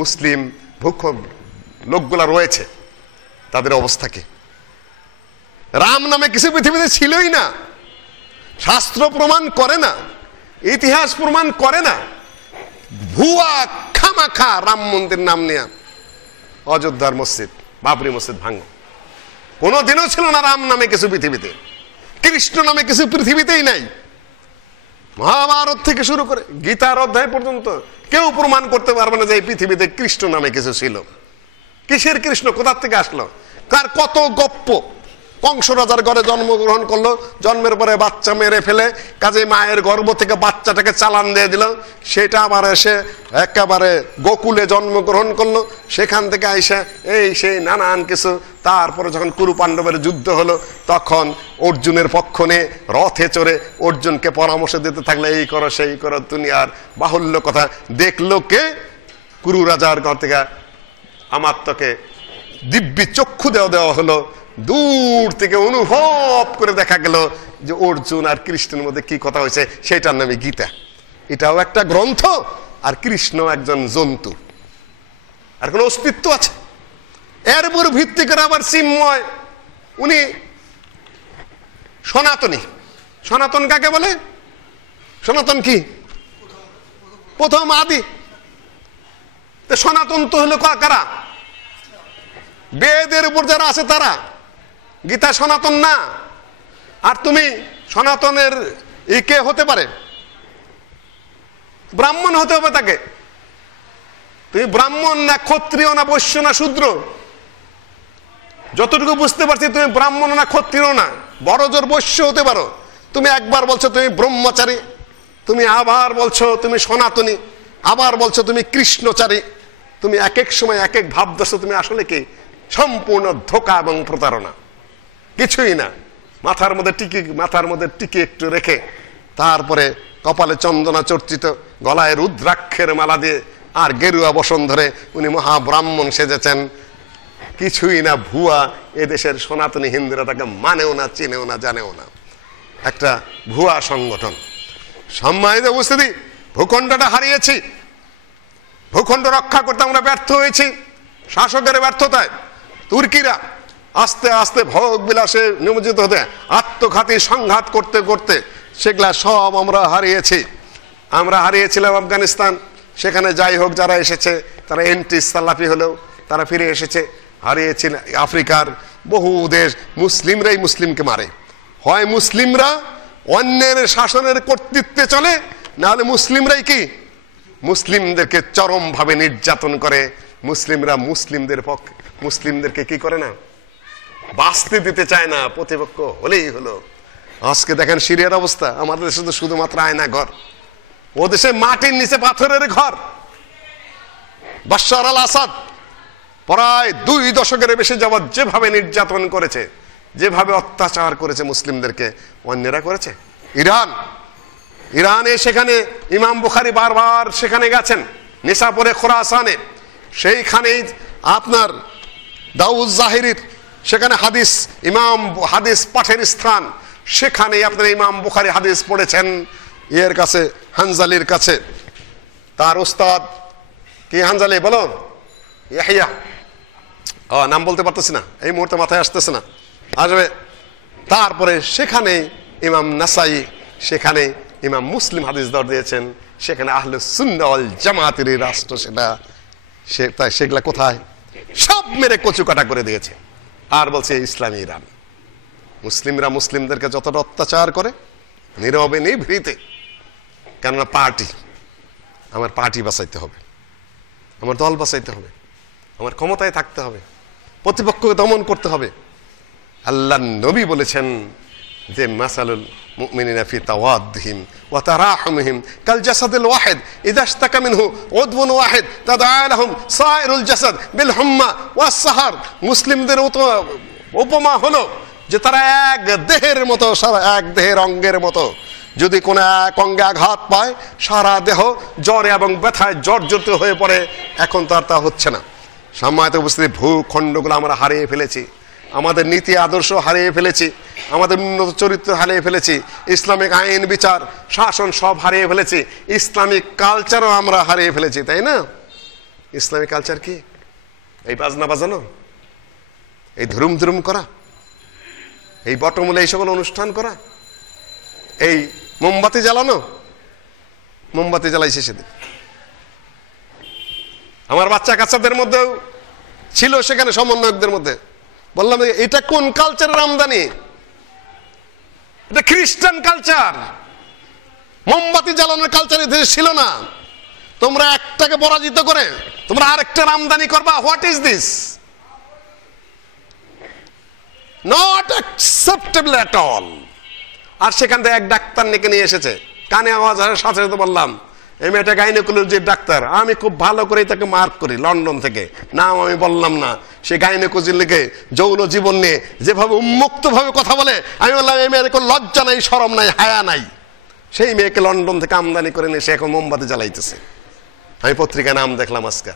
মুসলিম ভূখণ্ড লোকগুলা রয়েছে তাদের অবস্থা কি? রাম নামে কিছু পৃথিবীতে ছিলই না, শাস্ত্র প্রমাণ করে না, ইতিহাস প্রমাণ করে না, ভুয়া খামাখা রাম মন্দির নাম নিয়ে অযোধ্যার মসজিদ, বাবরি মসজিদ ভাঙ। কোনোদিনও ছিল না রাম নামে কিছু পৃথিবীতে, কৃষ্ণ নামে কিছু পৃথিবীতেই নাই। মহাভারত থেকে শুরু করে গীতার অধ্যায় পর্যন্ত কেউ প্রমাণ করতে পারবে না যে এই পৃথিবীতে কৃষ্ণ নামে কিছু ছিল। কিসের কৃষ্ণ? কোথার থেকে আসলো? কার কত গপ্প। কংস রাজার ঘরে জন্মগ্রহণ করলো, জন্মের পরে বাচ্চা মেরে ফেলে, কাজে মায়ের গর্ভ থেকে বাচ্চাটাকে চালান দিয়ে দিল, সেটা আবার এসে একেবারে গোকুলে জন্মগ্রহণ করলো, সেখান থেকে আইসা এই সেই নানান কিছু। তারপরে যখন কুরু পাণ্ডবের যুদ্ধ হলো তখন অর্জুনের পক্ষ নিয়ে রথে চড়ে অর্জুনকে পরামর্শ দিতে থাকলে, এই করো সেই করো, দুনিয়ার বাহুল্য কথা। দেখলো কে? কুরু রাজার ঘর থেকে আমাত্মকে দিব্যি চক্ষু দেওয়া হলো, দূর থেকে অনুভব করে দেখা গেল যে অর্জুন আর কৃষ্ণের মধ্যে কি কথা হয়েছে, সেটার নামে গীতা। এটাও একটা গ্রন্থ, আর কৃষ্ণ একজন জন্তু, আর কোন অস্তিত্ব আছে? এর উপর ভিত্তি করে আবার চিন্ময়, উনি সনাতনী। সনাতন কাকে বলে? সনাতন কি? প্রথম আদি। সনাতন তো হলো কারা? বেদের উপর যারা আছে তারা। গীতা সনাতন না। আর তুমি সনাতনের কে হতে পারে? ব্রাহ্মণ হতে হবে তাকে। তুমি ব্রাহ্মণ না ক্ষত্রিয় না বৈশ্য না শূদ্র? যতটুকু বুঝতে পারছি তুমি ব্রাহ্মণ না ক্ষত্রিয় না, বড় জোর বৈশ্য হতে পারো। তুমি একবার বলছো তুমি ব্রহ্মচারী, তুমি আবার বলছো তুমি সনাতনী, আবার বলছো তুমি কৃষ্ণচারী। তুমি এক এক সময় এক এক ভাব দর্শ। তুমি আসলে কি? সম্পূর্ণ ধোঁকা এবং প্রতারণা, কিছুই না। মাথার মধ্যে টিকি একটু রেখে, তারপরে কপালে চন্দনা চর্চিত, গলায় রুদ্রাক্ষের মালা দিয়ে আর গেরুয়া বসন ধরে উনি মহাব্রাহ্মণ সেজেছেন। কিছুই না, ভুয়া। এদেশের সনাতনী হিন্দুরা তাকে মানেও না, চিনেও না, জানেও না। একটা ভুয়া সংগঠন। সম্মানিত উপস্থিতি, ভূখণ্ডটা হারিয়েছি, ভূখণ্ড রক্ষা করতে আমরা ব্যর্থ হয়েছি শাসকের ব্যর্থতায়। তুর্কিরা আস্তে আস্তে ভোগ বিলাসে নিমজ্জিত হতে, আত্মঘাতী সংঘাত করতে করতে সেগুলা সব আমরা হারিয়েছি। আমরা হারিয়েছিলাম আফগানিস্তান, সেখানে যাই হোক যারা এসেছে তারা এন্টি সালাফি হলেও তারা ফিরে এসেছে। হারিয়েছি আফ্রিকার বহু দেশ, মুসলিমরাই মুসলিমকে মারে। হয় মুসলিমরা অন্যের শাসনের কর্তৃত্বে চলে, নাহলে মুসলিমরাই কি মুসলিমদেরকে চরমভাবে নির্যাতন করে। মুসলিমরা মুসলিমদের পক্ষে, মুসলিমদেরকে কি করে না, বাঁচতে দিতে চায় না, প্রতিপক্ষ হলেই হলো। আজকে দেখেন সিরিয়ার অবস্থা, আমাদের দেশে তো শুধুমাত্র আয়না ঘর, ও দেশে মাটির নিচে পাথরের ঘর। বাশার আল আসাদ প্রায় 2 দশকের বেশি যাবৎ যেভাবে নির্যাতন করেছে, যেভাবে অত্যাচার করেছে মুসলিমদেরকে, অন্যরা করেছে। ইরানে সেখানে ইমাম বুখারী বারবার সেখানে গেছেন, নিসাপুরে খোরাসানে, সেইখানেই আপনার দাউদ জাহিরির সেখানে হাদিস, ইমাম হাদিস পাঠের স্থান, সেখানেই আপনার ইমাম বুখারী হাদিস পড়েছেন এর কাছে, হানজালির কাছে। তার উস্তাদ কি হানজালি বলো, ইয়াহিয়া, নাম বলতে পারতেছি না এই মুহূর্তে, মাথায় আসতেছে না, আসবে। তারপরে সেখানে ইমাম নাসাই, সেখানে ইমাম মুসলিম হাদিস দর দিয়েছেন, সেখানে আহলে সুন্নাহ ওয়াল জামাতের রাষ্ট্র সেটা, সেগুলা কোথায় সব মেরে কচু কাটা করে দিয়েছে। আর বলছে ইসলামী ইরান। মুসলিমরা মুসলিমদেরকে যতটা অত্যাচার করে নীরবে নিভৃতে, কেননা পার্টি, আমার পার্টি বাঁচাইতে হবে, আমার দল বাঁচাইতে হবে, আমার ক্ষমতায় থাকতে হবে, প্রতিপক্ষকে দমন করতে হবে। আল্লাহ নবী বলেছেন যে মাসালুল মুমিনিনা ফি তাওয়াদ্দিহিম ওয়া তারাহুমিহিম কাল জাসাদিল ওয়াহিদ ইযা ইশতাকা মিনহু উদওয়ুন ওয়াহিদ তাদআ লাহুম সাইরুল জাসাদ বিল হুম্মা ওয়াস সাহার। মুসলিমদের উপমা হলো যে তারা এক দেহের মতো, সারা এক দেহের অঙ্গের মতো। যদি কোনো এক অঙ্গে আঘাত পায়, সারা দেহ জ্বরে এবং ব্যথায় জর্জরিত হয়ে পড়ে। এখন তো আর তা হচ্ছে না। সম্মানিত উপস্থিতি, ভূখণ্ডগুলো আমরা হারিয়ে ফেলেছি, আমাদের নীতি আদর্শ হারিয়ে ফেলেছি, আমাদের উন্নত চরিত্র হারিয়ে ফেলেছি, ইসলামিক আইন বিচার শাসন সব হারিয়ে ফেলেছি, ইসলামিক কালচারও আমরা হারিয়ে ফেলেছি, তাই না? ইসলামিক কালচার কি? এই বাজনা বাজানো, এই ধুরুম ধুরুম করা, এই বটমূলে এই সকল অনুষ্ঠান করা, এই মোমবাতি জ্বালানো। মোমবাতি জ্বালাইছে সেদিন আমার বাচ্চা কাচ্চাদের মধ্যেও ছিল, সেখানে সমন্বয়কদের মধ্যে বললাম এটা কোন কালচারের আমদানি? এটা খ্রিস্টান কালচার, মোমবাতি জ্বালানোর কালচার এদেশে ছিল না। তোমরা একটাকে পরাজিত করে তোমরা আরেকটার আমদানি করবা। What is this? Not acceptable at all. আর সেখান থেকে এক ডাক্তার নেকে নিয়ে এসেছে, কানে আওয়াজ আসার সাথে সাথে বললাম এই মেয়েটা গাইনোকোলজির ডাক্তার, আমি খুব ভালো করে তাকে মার্ক করি, লন্ডন থেকে, নাম আমি বললাম না। সে গাইনোকোলজির লিখে যৌন জীবন নিয়ে যেভাবে উন্মুক্ত ভাবে কথা বলে, আমি বললাম এই মেয়ের কোনো লজ্জা নাই, শরম নাই, হায়া নাই। সেই মেয়েকে লন্ডন থেকে আমদানি করে নিয়ে সে এখন মোমবাতি জ্বালাইতেছে। আমি পত্রিকায় নাম দেখলাম আজকে।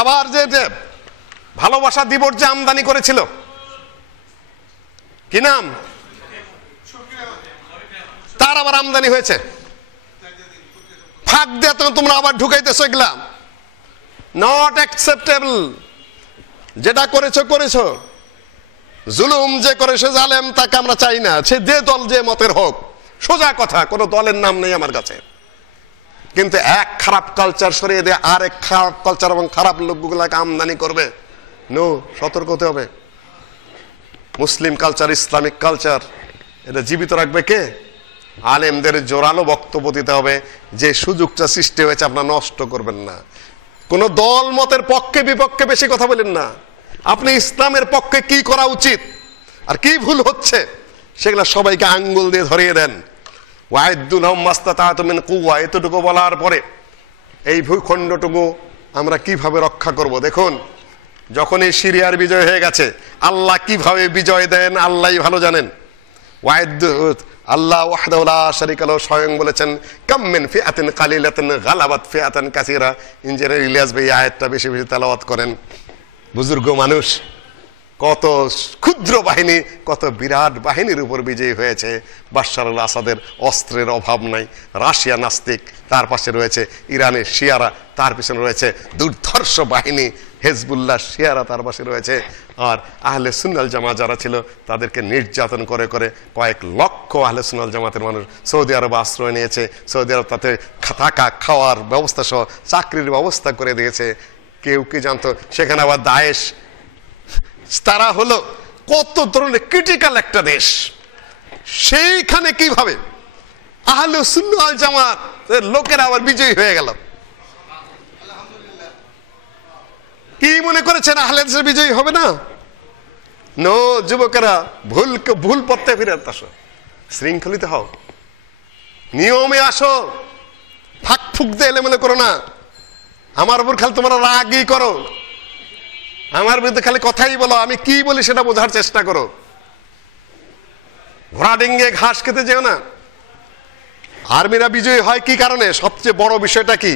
আবার যে ভালোবাসা দিবস যে আমদানি করেছিল, কি নাম, তার আবার আমদানি হয়েছে। ফাঁক দিয়ে তোমরা আবার ঢুকাইতেছো এগুলা। Not acceptable. যেটা করেছো করেছো, জুলুম যে করেছে জালেম তাকে আমরা চাই না, সে যে দল যে মতের হোক। সোজা কথা, কোনো দলের নাম নেই আমার কাছে। কিন্তু এক খারাপ কালচার সরিয়ে দিয়ে আর এক খারাপ কালচার এবং খারাপ লোকগুলাকে আমদানি করবে, নো, সতর্ক হতে হবে। মুসলিম কালচার, ইসলামিক কালচার, এটা জীবিত রাখবে কে? আলেমদের জোরালো বক্তব্য দিতে হবে যে সুযোগটা সৃষ্টি হয়েছে আপনারা নষ্ট করবেন না। কোন দল মতের পক্ষে বিপক্ষে বেশি কথা বলেন না। আপনি ইসলামের পক্ষে কি করা উচিত আর কি ভুল হচ্ছে সেগুলো সবাইকে আঙ্গুল দিয়ে ধরিয়ে দেন। ওয়াইদুল হম মাস্তাতাতুম মিন কুওয়া, এতটুকু বলার পরে এই ভূখণ্ডটুকু আমরা কিভাবে রক্ষা করব? দেখুন, যখন এই সিরিয়ার বিজয় হয়ে গেছে, আল্লাহ কিভাবে বিজয় দেন আল্লাহই ভালো জানেন। আল্লাহ ওয়াহদাহু লা শারীকা লাহু স্বয়ং বলেছেন কাম মিন ফিআতিন কালিলাতিন গালাবাত ফিআতান কাসীরা। ইঞ্জিনিয়ার ইলিয়াস ভাই আয়াতটা বেশি বেশি তেলাওয়াত করেন, বুজুর্গ মানুষ। কত ক্ষুদ্র বাহিনী, কত বিরাট বাহিনীর উপর বিজয়ী হয়েছে। বাশার আল আসাদের অস্ত্রের অভাব নাই। রাশিয়া নাস্তিক, তার পাশে রয়েছে ইরানের শিয়ারা, তার পিছনে রয়েছে দুর্ধর্ষ বাহিনী হেজবুল্লাহ শিয়ারা, তার পাশে রয়েছে। আর আহলে সুন্নাল জামাত যারা ছিল তাদেরকে নির্যাতন করে করে কয়েক লক্ষ আহলে সুন্নাল জামাতের মানুষ সৌদি আরবে আশ্রয় নিয়েছে। সৌদি আরব তাতে থাকা খাওয়ার ব্যবস্থা সহ চাকরির ব্যবস্থা করে দিয়েছে। কেউ কি জানতো সেখানে আবার দায়েশ, তারা হলো কত ধরনের ক্রিটিক্যাল একটা দেশ, সেইখানে কিভাবে আহলে সুন্নাল জামাত লোকেরা আবার বিজয়ী হয়ে গেল। কি মনে করেছেন আহলে হাদিসের বিজয়ী হবে না? নো, যুবকেরা ভুল পথে ফিরে আসো, শৃঙ্খলিত হও, নিয়মে আসো, ফাঁক ফুক দিয়ে এলেমেলে করো না। আমার উপর খালি তোমরা রাগই করো, আমার বিরুদ্ধে খালি কথাই বলো, আমি কি বলি সেটা বোঝার চেষ্টা করো। ঘোড়া ডিঙ্গে ঘাস খেতে যেও না। আর্মিরা বিজয়ী হয় কি কারণে? সবচেয়ে বড় বিষয়টা কি,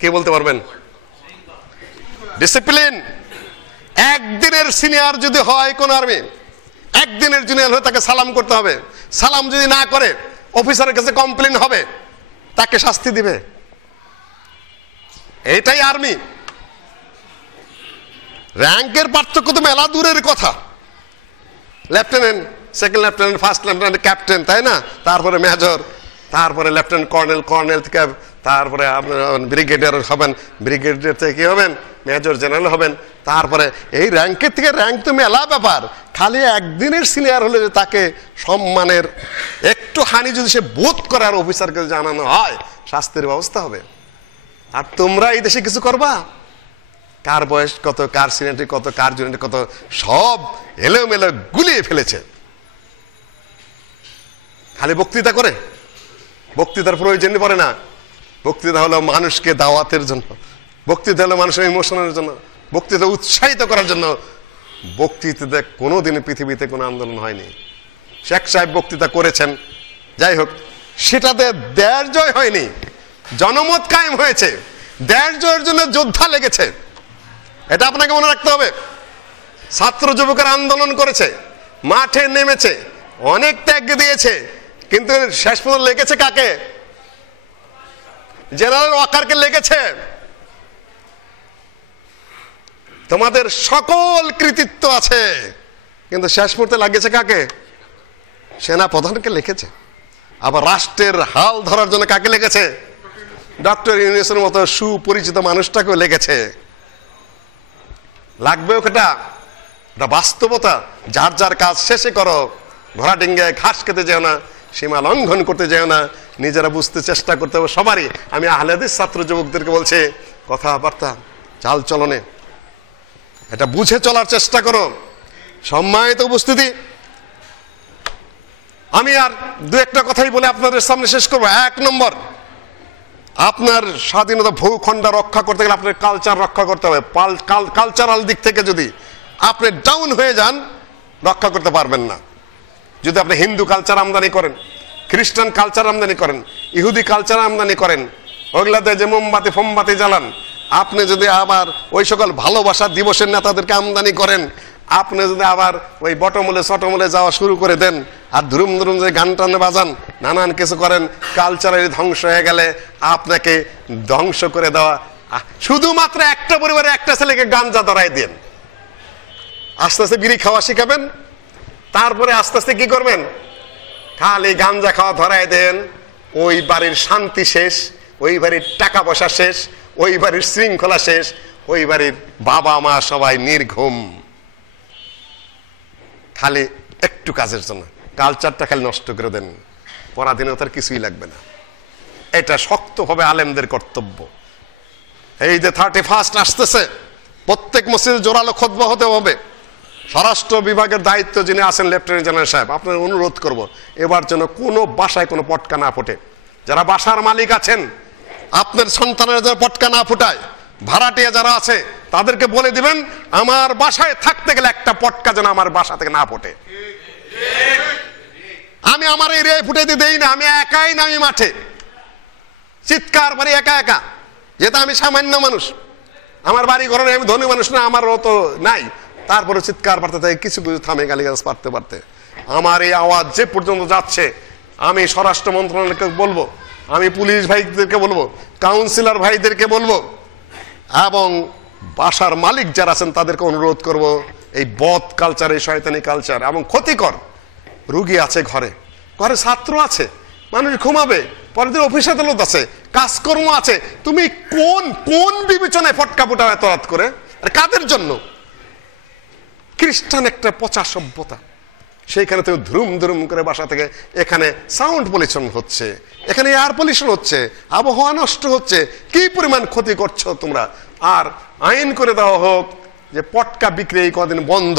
কে বলতে পারবেন? ডিসিপ্লিন। একদিনের সিনিয়র যদি হয় কোন আর্মি, একদিনের জুনিয়র হয়ে তাকে সালাম করতে হবে। সালাম যদি না করে অফিসারের কাছে কমপ্লেন হবে, তাকে শাস্তি দিবে। এটাই আর্মি। র্যাঙ্কের পার্থক্য তো মেলা দূরের কথা। Lieutenant, second lieutenant, first lieutenant, captain, তাই না? তারপরে মেজর, তারপরে লেফটেন্যান্ট কর্নেল, কর্নেল থেকে তারপরে আপনার ব্রিগেডিয়ার হবেন, ব্রিগেডিয়ার থেকে কি হবেন? মেজর জেনারেল হবেন। তারপরে এই র্যাঙ্কের থেকে র্যাঙ্ক তো মেলা ব্যাপার। খালি একদিনের সিনিয়র হলে তাকে সম্মানের একটু হানি যদি সে বোধ করে আর অফিসারকে জানানো হয়, শাস্তির ব্যবস্থা হবে। আর তোমরা এই দেশে কিছু করবা? কার বয়স কত, কার সিনিয়রিটি কত, কার জুনিয়রিটি কত, সব এলোমেলো গুলিয়ে ফেলেছে। খালি বক্তৃতা করে, বক্তৃতার প্রয়োজনই পড়ে না। বক্তৃতা হলো মানুষকে দাওয়াতের জন্য, বক্তৃতা হলো মানুষের ইমোশনের জন্য, বক্তৃতা উৎসাহিত করার জন্য। বক্তৃতাতে কোনোদিন পৃথিবীতে কোনো আন্দোলন হয়নি। শেখ সাহেব বক্তৃতা করেছেন, যাই হোক, সেটাতে দেশ জয় হয়নি, জনমত কায়েম হয়েছে। দেশ জয়ের জন্য যোদ্ধা লেগেছে, এটা আপনাকে মনে রাখতে হবে। ছাত্র যুবকের আন্দোলন করেছে, মাঠে নেমেছে, অনেক ত্যাগ দিয়েছে, কিন্তু শেষ পর্যন্ত লেগেছে কাকে? জেনারেল ওয়াকারকে লেগেছে। তোমাদের সকল কৃতিত্ব আছে, কিন্তু শেষ মুহূর্তে লাগেছে কাকে? সেনা প্রধানকে লিখেছে। আবার রাষ্ট্রের হাল ধরার জন্য কাকে লেগেছে? ডক্টর ইউনূসের মতো সুপরিচিত মানুষটাকেও লেগেছে। লাগবেও কেটা, এটা বাস্তবতা। যার যার কাজ শেষে করো, ঘোড়া ডিঙ্গে ঘাস খেতে যেও না, সীমা লঙ্ঘন করতে যেও না, নিজেরা বুঝতে চেষ্টা করতে হবে সবারই। আমি আহলে হাদিস ছাত্র যুবকদেরকে বলছি, কথাবার্তা চাল চলনে এটা বুঝে চলার চেষ্টা করো। সম্মানিত উপস্থিতি, আমি আর দু একটা কথাই বলে আপনাদের সামনে শেষ করবো। এক নম্বর, আপনার স্বাধীনতা ভূখণ্ড রক্ষা করতে গেলে আপনার কালচার রক্ষা করতে হবে। কালচারাল দিক থেকে যদি আপনি ডাউন হয়ে যান, রক্ষা করতে পারবেন না। যদি আপনি হিন্দু কালচার আমদানি করেন, খ্রিস্টান কালচার আমদানি করেন, ইহুদি কালচার আমদানি করেন, ওগুলাতে যে মোমবাতি ফোমবাতি জ্বালান, আপনি যদি আবার ওই সকল ভালোবাসা দিবসের নেতাদেরকে আমদানি করেন, আপনি যদি আবার ওই বটমূলে চটমূলে যাওয়া শুরু করে দেন, আর ধুরুম ধুরুম যে গান টানে বাজান, নানান কিছু করেন, কালচারের ধ্বংস হয়ে গেলে আপনাকে ধ্বংস করে দেওয়া। শুধুমাত্র একটা পরিবারে একটা ছেলেকে গাঞ্জা ধরাই দেন, আস্তে আস্তে বিড়ি খাওয়া শিখাবেন, তারপরে আস্তে আস্তে কি করবেন? খালি গাঞ্জা খাওয়া ধরাই দেন, ওই বাড়ির শান্তি শেষ, ওই বাড়ির টাকা পয়সা শেষ, ওই বাড়ির শৃঙ্খলা শেষ, ওই বাড়ির বাবা মা সবাই নির্ঘুম, খালি একটু কাজের জন্য কালচারটা খালি নষ্ট করে দেন। পরাধীনতার কিছুই লাগবে না। এটা শক্তভাবে আলেমদের কর্তব্য। এই যে 31 আসতেছে, প্রত্যেক মসজিদে জোরালো খুতবা হতে হবে। স্বরাষ্ট্র বিভাগের দায়িত্ব যিনি আছেন লেফটেন্যান্ট জেনারেল সাহেব, আপনার অনুরোধ করব এবার যেন কোনো বাসায় কোনো পটকা না ফোটে। যারা বাসার মালিক আছেন, আপনার সন্তানের যারা পটকা না ফুটায়, ভাড়াটিয়া যারা আছে তাদেরকে বলে দিবেন, আমার বাসায় থাকতে গেলে একটা পটকা যেন আমার বাসা থেকে না ফোটে। আমি আমার এরিয়ায় ফুটে দিয়ে দেই না, আমি একাই নামি মাঠে, চিৎকার মারি একা একা, যেহেতু আমি সামান্য মানুষ, আমার বাড়ি ঘরে আমি ধনী মানুষ না, আমারও তো নাই, তারপরে চিৎকার পারতে থাকে, কিছু কিছু থামে গালিগালাজ পারতে পারতে। আমার এই আওয়াজ যে পর্যন্ত যাচ্ছে, আমি স্বরাষ্ট্র মন্ত্রণালয়কে বলবো, আমি পুলিশ ভাইদেরকে বলবো, কাউন্সিলর ভাইদেরকে বলবো, এবং বাসার মালিক যারা আছেন তাদেরকে অনুরোধ করব, এই বদ কালচার, এই শয়তানি কালচার এবং ক্ষতিকর। রুগী আছে ঘরে, ঘরে ছাত্র আছে, মানুষ ঘুমাবে, পরের দিন অফিস আদালত আছে, কাজকর্ম আছে, তুমি কোন কোন বিবেচনায় ফটকা ফুটাও এত রাত করে? আর কাদের জন্য? খ্রিস্টান একটা পচা সভ্যতা, সেইখানে তুমি ধুম ধুম করে বাসা থেকে, এখানে সাউন্ড পলিউশন হচ্ছে, এখানে এয়ার পলিউশন হচ্ছে, আবহাওয়া নষ্ট হচ্ছে, কি পরিমাণ ক্ষতি করছো তোমরা। আর আইন করে দেওয়া হোক যে পটকা বিক্রি এই কদিন বন্ধ।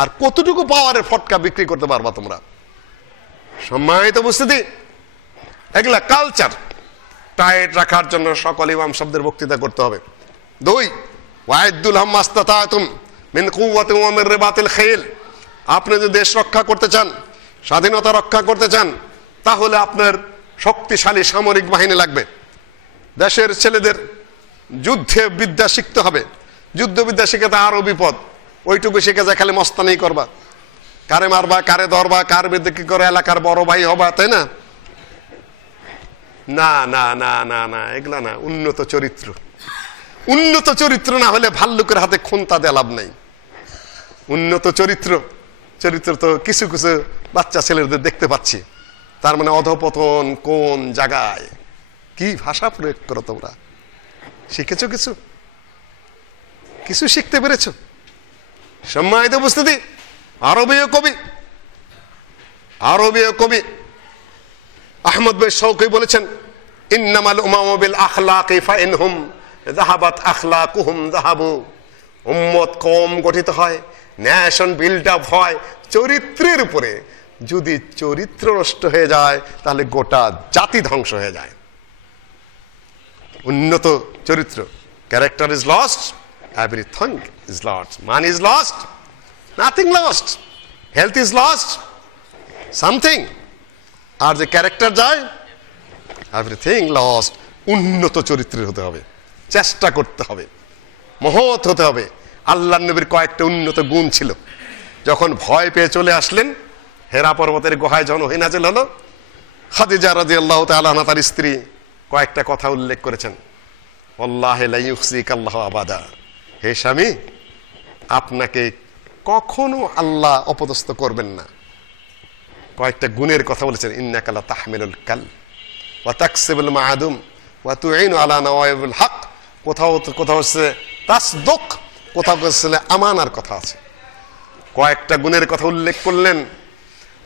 আর কতটুকু পাওয়ারের ফটকা বিক্রি করতে পারবা তোমরা? সম্মানিত উপস্থিতি, এগুলা কালচার টাইট রাখার জন্য সকল ইমাম সাহেবদের বক্তৃতা করতে হবে। 2, ওয়াইদুল হাম্মাস্তাতাতুম মিন কুওয়াতিন ওয়া মিন রিবাতিল খাইল। আপনি যদি দেশ রক্ষা করতে চান, স্বাধীনতা রক্ষা করতে চান, তাহলে আপনার শক্তিশালী সামরিক বাহিনী লাগবে। দেশের ছেলেদের যুদ্ধে বিদ্যা শিখতে হবে। যুদ্ধবিদ্যা শিখে আরো বিপদ। ওইটুকু শিখে যায় খালি মস্তানি করবা, কারে মারবা, কারে ধরবা, কার বিরুদ্ধে কি করে এলাকার বড় ভাই হবা, তাই না? না না না না না, এগুলা না। উন্নত চরিত্র, উন্নত চরিত্র না হলে ভাল্লুকের হাতে খুন্তা দেয়া লাভ নাই। উন্নত চরিত্র, চরিত্র তো কিছু কিছু বাচ্চা ছেলেদের দেখতে পাচ্ছি। তার মানে অধপতন কোন জায়গায়, কি ভাষা প্রয়োগ করো তোমরা? শিখেছো কিছু? কিছু শিখতে পেরেছ? সম্মানিত উপস্থিতি, আরবীয় কবি আহমদ বিন শৌকী বলেছেন, ইন্নামাল উমামু বিল আখলাকি ফাইনহুম যাহাবাত আখলাকুহুম যাহাবু। উম্মত কম গঠিত হয়, ন্যাশন বিল্ড আপ হয় চরিত্রের উপরে। যদি চরিত্র নষ্ট হয়ে যায় তাহলে গোটা জাতি ধ্বংস হয়ে যায়। উন্নত চরিত্র, character is lost, everything is lost. Money is lost, nothing lost. Health is lost, something. আর যে ক্যারেক্টার যায়, এভরিথিং লস্ট। উন্নত চরিত্রের হতে হবে, চেষ্টা করতে হবে, মহৎ হতে হবে। আল্লাহর নবীর কয়েকটা উন্নত গুণ ছিল। যখন ভয় পেয়ে চলে আসলেন, হেরা পর্বতের গুহায় যখন ওহী নাযিল হলো, খাদিজা রাদিয়াল্লাহু তাআলা আনহা তার স্ত্রী কয়েকটা কথা উল্লেখ করেছেন। ওয়াল্লাহি লা ইউখজিকাল্লাহু আবাদা, হে স্বামী, আপনাকে কখনো আল্লাহ অপদস্থ করবেন না। কয়েকটা গুণের কথা বলেছেন। ইন্নাকা লা তাহমিলুল কাল ওয়া তাকসিবুল মাআদুম ওয়া তুঈনু আলা নওয়াইবিল হক। কোথাও হচ্ছে তাসদুক, কোথাও হচ্ছে আমানার কথা আছে। কয়েকটা গুণের কথা উল্লেখ করলেন,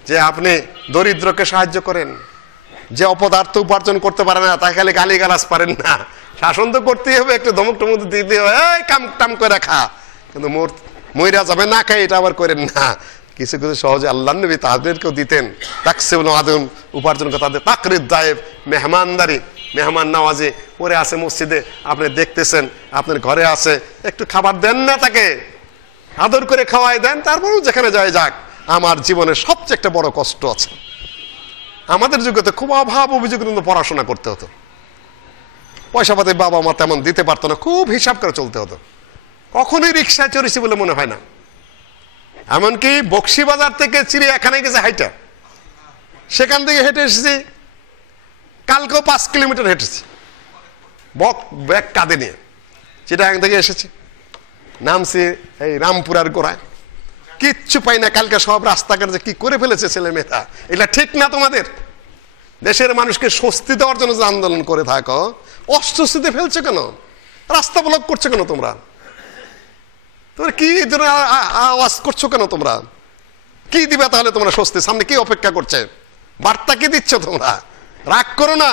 যে আপনি দরিদ্রকে সাহায্য করেন, যে অপদার্থ উপার্জন করতে পারে না তাকে খালি গালিগালাজ পারেন না, শাসন তো করতেই হবে, একটু ধমক টমক দিতে হবে, এই কাম টাম করে খা, কিন্তু মইরা যাবে না খাই, এটা আবার করেন না। কিছু কিছু সহজে আল্লাহর নবী তাদেরকেও দিতেন। তাকসিবুল মাআদুম, উপার্জন করে তাদের। তাকরিদ দায়েব, মেহমানদারি, মেহমান নওয়াজি। পরে আছে মসজিদে, আপনি দেখতেছেন, আপনার ঘরে আছে, একটু খাবার দেন না, তাকে আদর করে খাওয়াই দেন, তারপরেও যেখানে যায় যাক। আমার জীবনের সবচেয়ে একটা বড় কষ্ট আছে, আমাদের যুগে তো খুব অভাব অভিযোগ, কিন্তু পড়াশোনা করতে হতো, পয়সা পাতি বাবা মা তেমন দিতে পারতো না, খুব হিসাব করে চলতে হতো। কখনোই রিক্সায় চড়েছি বলে মনে হয় না। এমনকি বক্সিবাজার থেকে চিড়িয়াখানায় গেছে হাইটা, সেখান থেকে হেঁটে এসেছি, কালকেও 5 কিলোমিটার হেঁটেছি ব্যাগ কাঁধে নিয়ে। চিড়িয়াখানা থেকে এসেছি, নামছি এই রামপুরার গোড়ায়, কিচ্ছু পাই না। কালকে সব রাস্তাঘাট যে কি করে ফেলেছে ছেলে মেয়েরা, এটা ঠিক না। তোমাদের দেশের মানুষকে স্বস্তি দেওয়ার জন্য যে আন্দোলন করে থাকো, অস্বস্তিতে ফেলছো কেন? রাস্তা ব্লক করছো কেন? তোমরা কি আওয়াজ করছো কেন? তোমরা কি দিবে তাহলে? তোমরা স্বস্তি সামনে কি অপেক্ষা করছে? বার্তা কি দিচ্ছ তোমরা? রাগ করো না।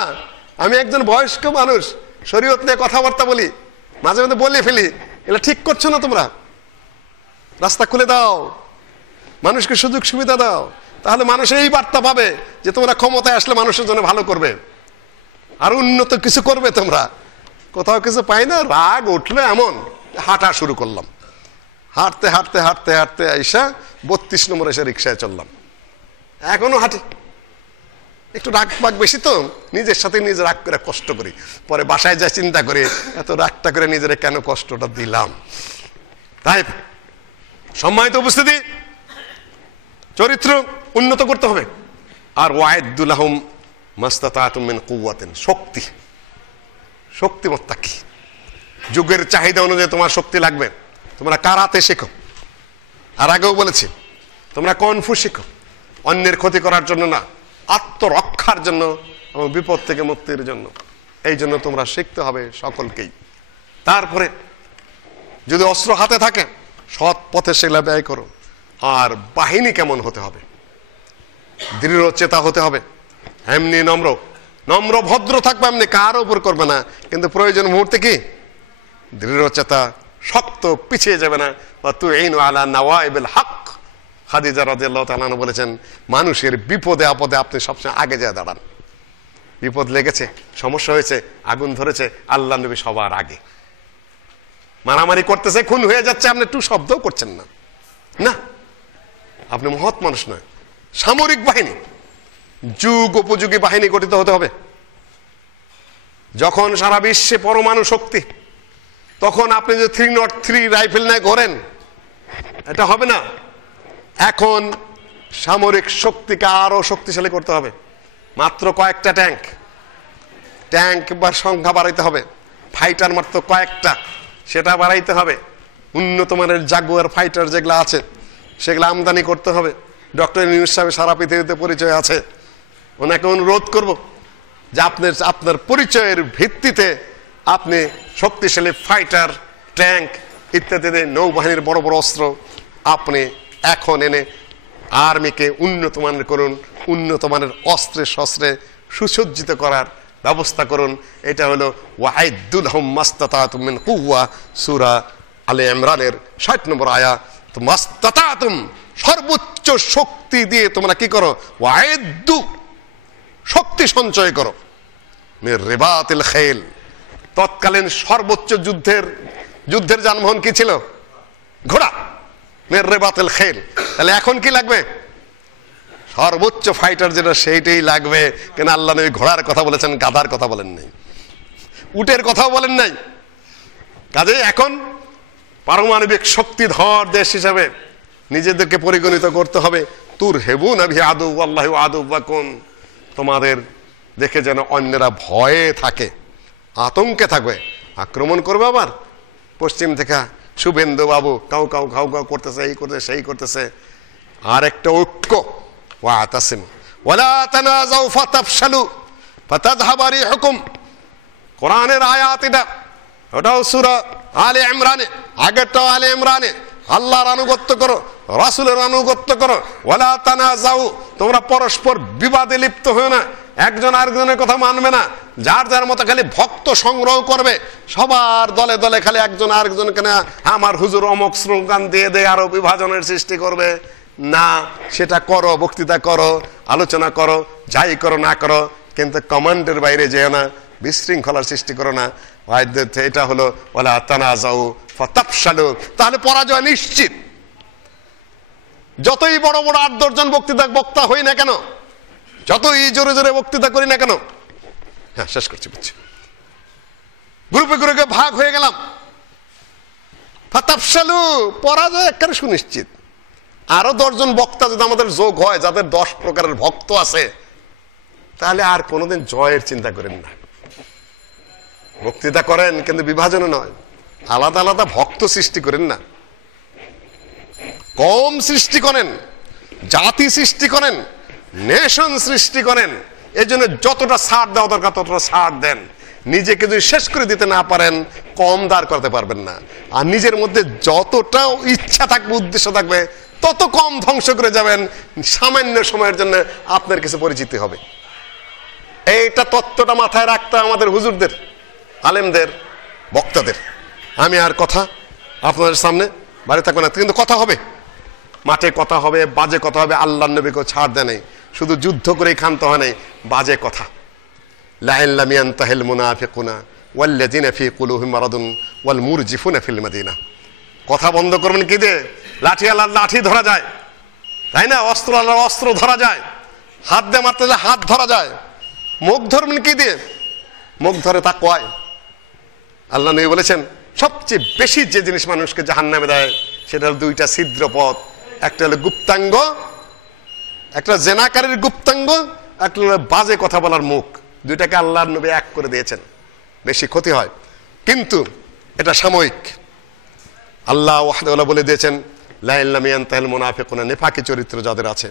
আমি একজন বয়স্ক মানুষ, শরীয়ত নিয়ে কথাবার্তা বলি, মাঝে মাঝে বলে ফেলি, এটা ঠিক করছো না তোমরা। রাস্তা খুলে দাও, মানুষকে সুযোগ সুবিধা দাও, তাহলে মানুষ এই বার্তা পাবে যে তোমরা ক্ষমতায় আসলে মানুষের জন্য ভালো করবে, আর উন্নত কিছু করবে। তোমরা কোথাও কিছু পাই না, রাগ উঠলো, এমন হাঁটা শুরু করলাম। হাঁটতে হাঁটতে হাঁটতে হাঁটতে আইসা 32 নম্বর এসে রিক্সায় চললাম। এখনো হাঁটি, একটু রাগ পাগ বেশি তো, নিজের সাথে নিজে রাগ করে কষ্ট করি। পরে বাসায় যা চিন্তা করি, এত রাগটা করে নিজের কেন কষ্টটা দিলাম। তাই সম্মানিত উপস্থিতি, চরিত্র উন্নত করতে হবে। আর ওয়াইদু লাহুম মাস্তাতাতুম মিন কুওয়াতিন, শক্তি, শক্তিমত্তা কি? যুগের চাহিদা অনুযায়ী তোমার শক্তি লাগবে। তোমরা কারাতে শেখো, আর আগেও বলেছি তোমরা কনফু শেখো, অন্যের ক্ষতি করার জন্য না, আত্মরক্ষার জন্য এবং বিপদ থেকে মুক্তির জন্য। এই জন্য তোমরা শিখতে হবে সকলকেই। তারপরে যদি অস্ত্র হাতে থাকে সৎ পথে সেগুলা ব্যয় করো। আর বাহিনী কেমন হতে হবে? দৃঢ় চেতা হতে হবে, এমনি নম্র নম্র ভদ্র থাকবে, এমনি কারো উপর করবে না, কিন্তু প্রয়োজন মুহূর্তে কি দৃঢ় চেতা, শক্ত, পিছিয়ে যাবে না। বা তুইনু আলা নাওয়াইবিল হক, খাদিজা রাদিয়াল্লাহু তাআলা আনহা বলেছেন, মানুষের বিপদে আপদে আপনি সবসময় আগে যায় দাঁড়ান। বিপদ লেগেছে, সমস্যা হয়েছে, আগুন ধরেছে, আল্লাহ নবী সবার আগে। মারামারি করতেছে, খুন হয়ে যাচ্ছে, আপনি একটু শব্দও করছেন না, না, আপনি মহৎ মানুষ নয়। সামরিক বাহিনী, যুগ উপযোগী বাহিনী গঠিত হতে হবে। যখন সারা বিশ্বে পরমাণু শক্তি, তখন আপনি যে 303 রাইফেল নিয়ে ঘোরেন, এটা হবে না। এখন সামরিক শক্তিকে আরো শক্তিশালী করতে হবে। মাত্র কয়েকটা ট্যাঙ্ক বা সংখ্যা বাড়াইতে হবে, ফাইটার মাত্র কয়েকটা, সেটা বাড়াইতে হবে। উন্নত মানের জাগুয়ার ফাইটার যেগুলো আছে সেগুলো আমদানি করতে হবে। ডক্টর ইউনূস সাহেব সারা পৃথিবীতে পরিচয় আছে, ওনাকে অনুরোধ করব যে আপনার পরিচয়ের ভিত্তিতে আপনি শক্তিশালী ফাইটার, ট্যাঙ্ক ইত্যাদি নৌবাহিনীর বড় বড় অস্ত্র আপনি এখন এনে আর্মিকে উন্নত মানের করুন, উন্নত মানের অস্ত্রে শস্ত্রে সুসজ্জিত করার ব্যবস্থা করুন। এটা হলো ওয়াইদু লাহুম মাস্তাতাতুম মিন কুওয়া, সূরা আলে ইমরানের 60 নম্বর আয়াত। তো মাস্তাতাতুম, সর্বোচ্চ শক্তি দিয়ে তোমরা কি করো? ওয়াইদু, শক্তি সঞ্চয় করো। মির রিবাতিল খাইল, তৎকালীন সর্বোচ্চ যুদ্ধের যানবাহন কি ছিল? ঘোড়া। মির রিবাতিল খাইল, তাহলে এখন কি লাগবে? সর্বোচ্চ ফাইটার যেটা সেইটাই লাগবে। কেন আল্লাহ নবী ঘোড়ার কথা বলেছেন, গাধার কথা বলেন নাই, উটের কথাও বলেন নাই। কাজে এখন পারমাণবিক শক্তিধর দেশ হিসাবে নিজেদেরকে পরিগণিত করতে হবে। তুর হেবুনা বিহি আদুওয়াল্লাহি ওয়া আদুওয়াকুম, তোমাদের দেখে যেন অন্যরা ভয়ে থাকে, আতঙ্কে থাকবে। আক্রমণ করবে আবার পশ্চিম থেকে, শুভেন্দু বাবু কাউ কাউ ঘাউ ঘাউ করতেছে, এই করতেছে, সেই করতেছে। আর একটা ঐক্য, ওয়াতাসিমু ওয়ালা তানাজাউ ফাতাফশালু ফাতাযহাবা রিহুকুম, কোরআনের আয়াত এটা। ওটাও সূরা আলে ইমরানে, আগেরটাও আলে ইমরানে। আল্লাহর আনুগত্য করো, রাসূলের আনুগত্য করো। ওয়ালা তানাজাউ, তোমরা পরস্পর বিবাদে লিপ্ত হও না, একজন আরেকজনের কথা মানবে না, যার যার মতো খালি ভক্ত সংগ্রহ করবে, সবার দলে দলে খালি একজন আরেকজনকে না আমার হুজুর অমুক স্লোগান দিয়ে দেয়, আরো বিভাজনের সৃষ্টি করবে না। সেটা করো, বক্তৃতা করো, আলোচনা করো, যাই করো না করো, কিন্তু কমান্ডের বাইরে যেও না, বিশৃঙ্খলার সৃষ্টি করো না। এটা হলো ওয়ালা তানাজাউ ফাতাফশালু, তাহলে পরাজয় নিশ্চিত। যতই বড় বড় 8-10 জন বক্তা হই না কেন, যতই জোরে জোরে বক্তৃতা করি না কেন, হ্যাঁ শেষ করছি, বুঝছি, গ্রুপে গ্রুপে ভাগ হয়ে গেলাম, ফাতাফশালু, পরাজয় একেবারে সুনিশ্চিত। আরো 10 জন বক্তা যদি আমাদের যোগ হয়, যাদের 10 প্রকারের ভক্ত আছে, তাহলে আর কোনোদিন জয়ের চিন্তা করেন না। বক্তৃতা করেন কিন্তু বিভাজনে নয়, আলাদা আলাদা ভক্ত সৃষ্টি করেন না, কম সৃষ্টি করেন, জাতি সৃষ্টি করেন, নেশন সৃষ্টি করেন। এই জন্য যতটা ছাড় দেওয়া দরকার ততটা ছাড় দেন। নিজেকে যদি শেষ করে দিতে না পারেন, কম দাঁড় করতে পারবেন না। আর নিজের মধ্যে যতটা ইচ্ছা থাকবে, উদ্দেশ্য থাকবে, তত কম ধ্বংস করে যাবেন। সামান্য সময়ের জন্য আপনার কিছু পরিচিতি হবে। এইটা তত্ত্বটা মাথায় রাখতে আমাদের হুজুরদের, আলেমদের, বক্তাদের। আমি আর কথা আপনাদের সামনে বাড়ি থাকবে না, কিন্তু কথা হবে, মাঠে কথা হবে, বাজে কথা হবে। আল্লাহর নবীকে ছাড় দেয় নাই, শুধু যুদ্ধ করেই ক্ষান্ত হয় নাই, বাজে কথা। লা ইন লাম ইয়ানতাহিল মুনাফিকুনা ওয়াল্লাযিনা ফি কুলুবিহিম মারাদুন ওয়াল মুরজিফুনা ফিল মাদিনা। কথা বন্ধ করবেন কি দিয়ে? লাঠি আল্লাহর লাঠি ধরা যায়, তাই না? অস্ত্র আল্লাহর অস্ত্র ধরা যায়, হাত দিয়ে মারতে যায় হাত ধরা যায়। মুখ ধরবেন কি দিয়ে? মুখ ধরে তাকওয়ায়। আল্লাহ নবী বলেছেন সবচেয়ে বেশি যে জিনিস মানুষকে জাহান্নামে দেয় সেটা হলো দুইটা ছিদ্র পথ, একটা হলো গুপ্তাঙ্গ, একটা জেনাকারীর গুপ্তাঙ্গ, একটা হলো বাজে কথা বলার মুখ। দুইটাকে আল্লাহর নবী এক করে দিয়েছেন, বেশি ক্ষতি হয়, কিন্তু এটা সাময়িক। আল্লাহ ওয়াহদাহু বলে দিয়েছেন লা ইন লাম ইয়ানতাহিল মুনাফিকুনা, নেফাকি চরিত্র যাদের আছে,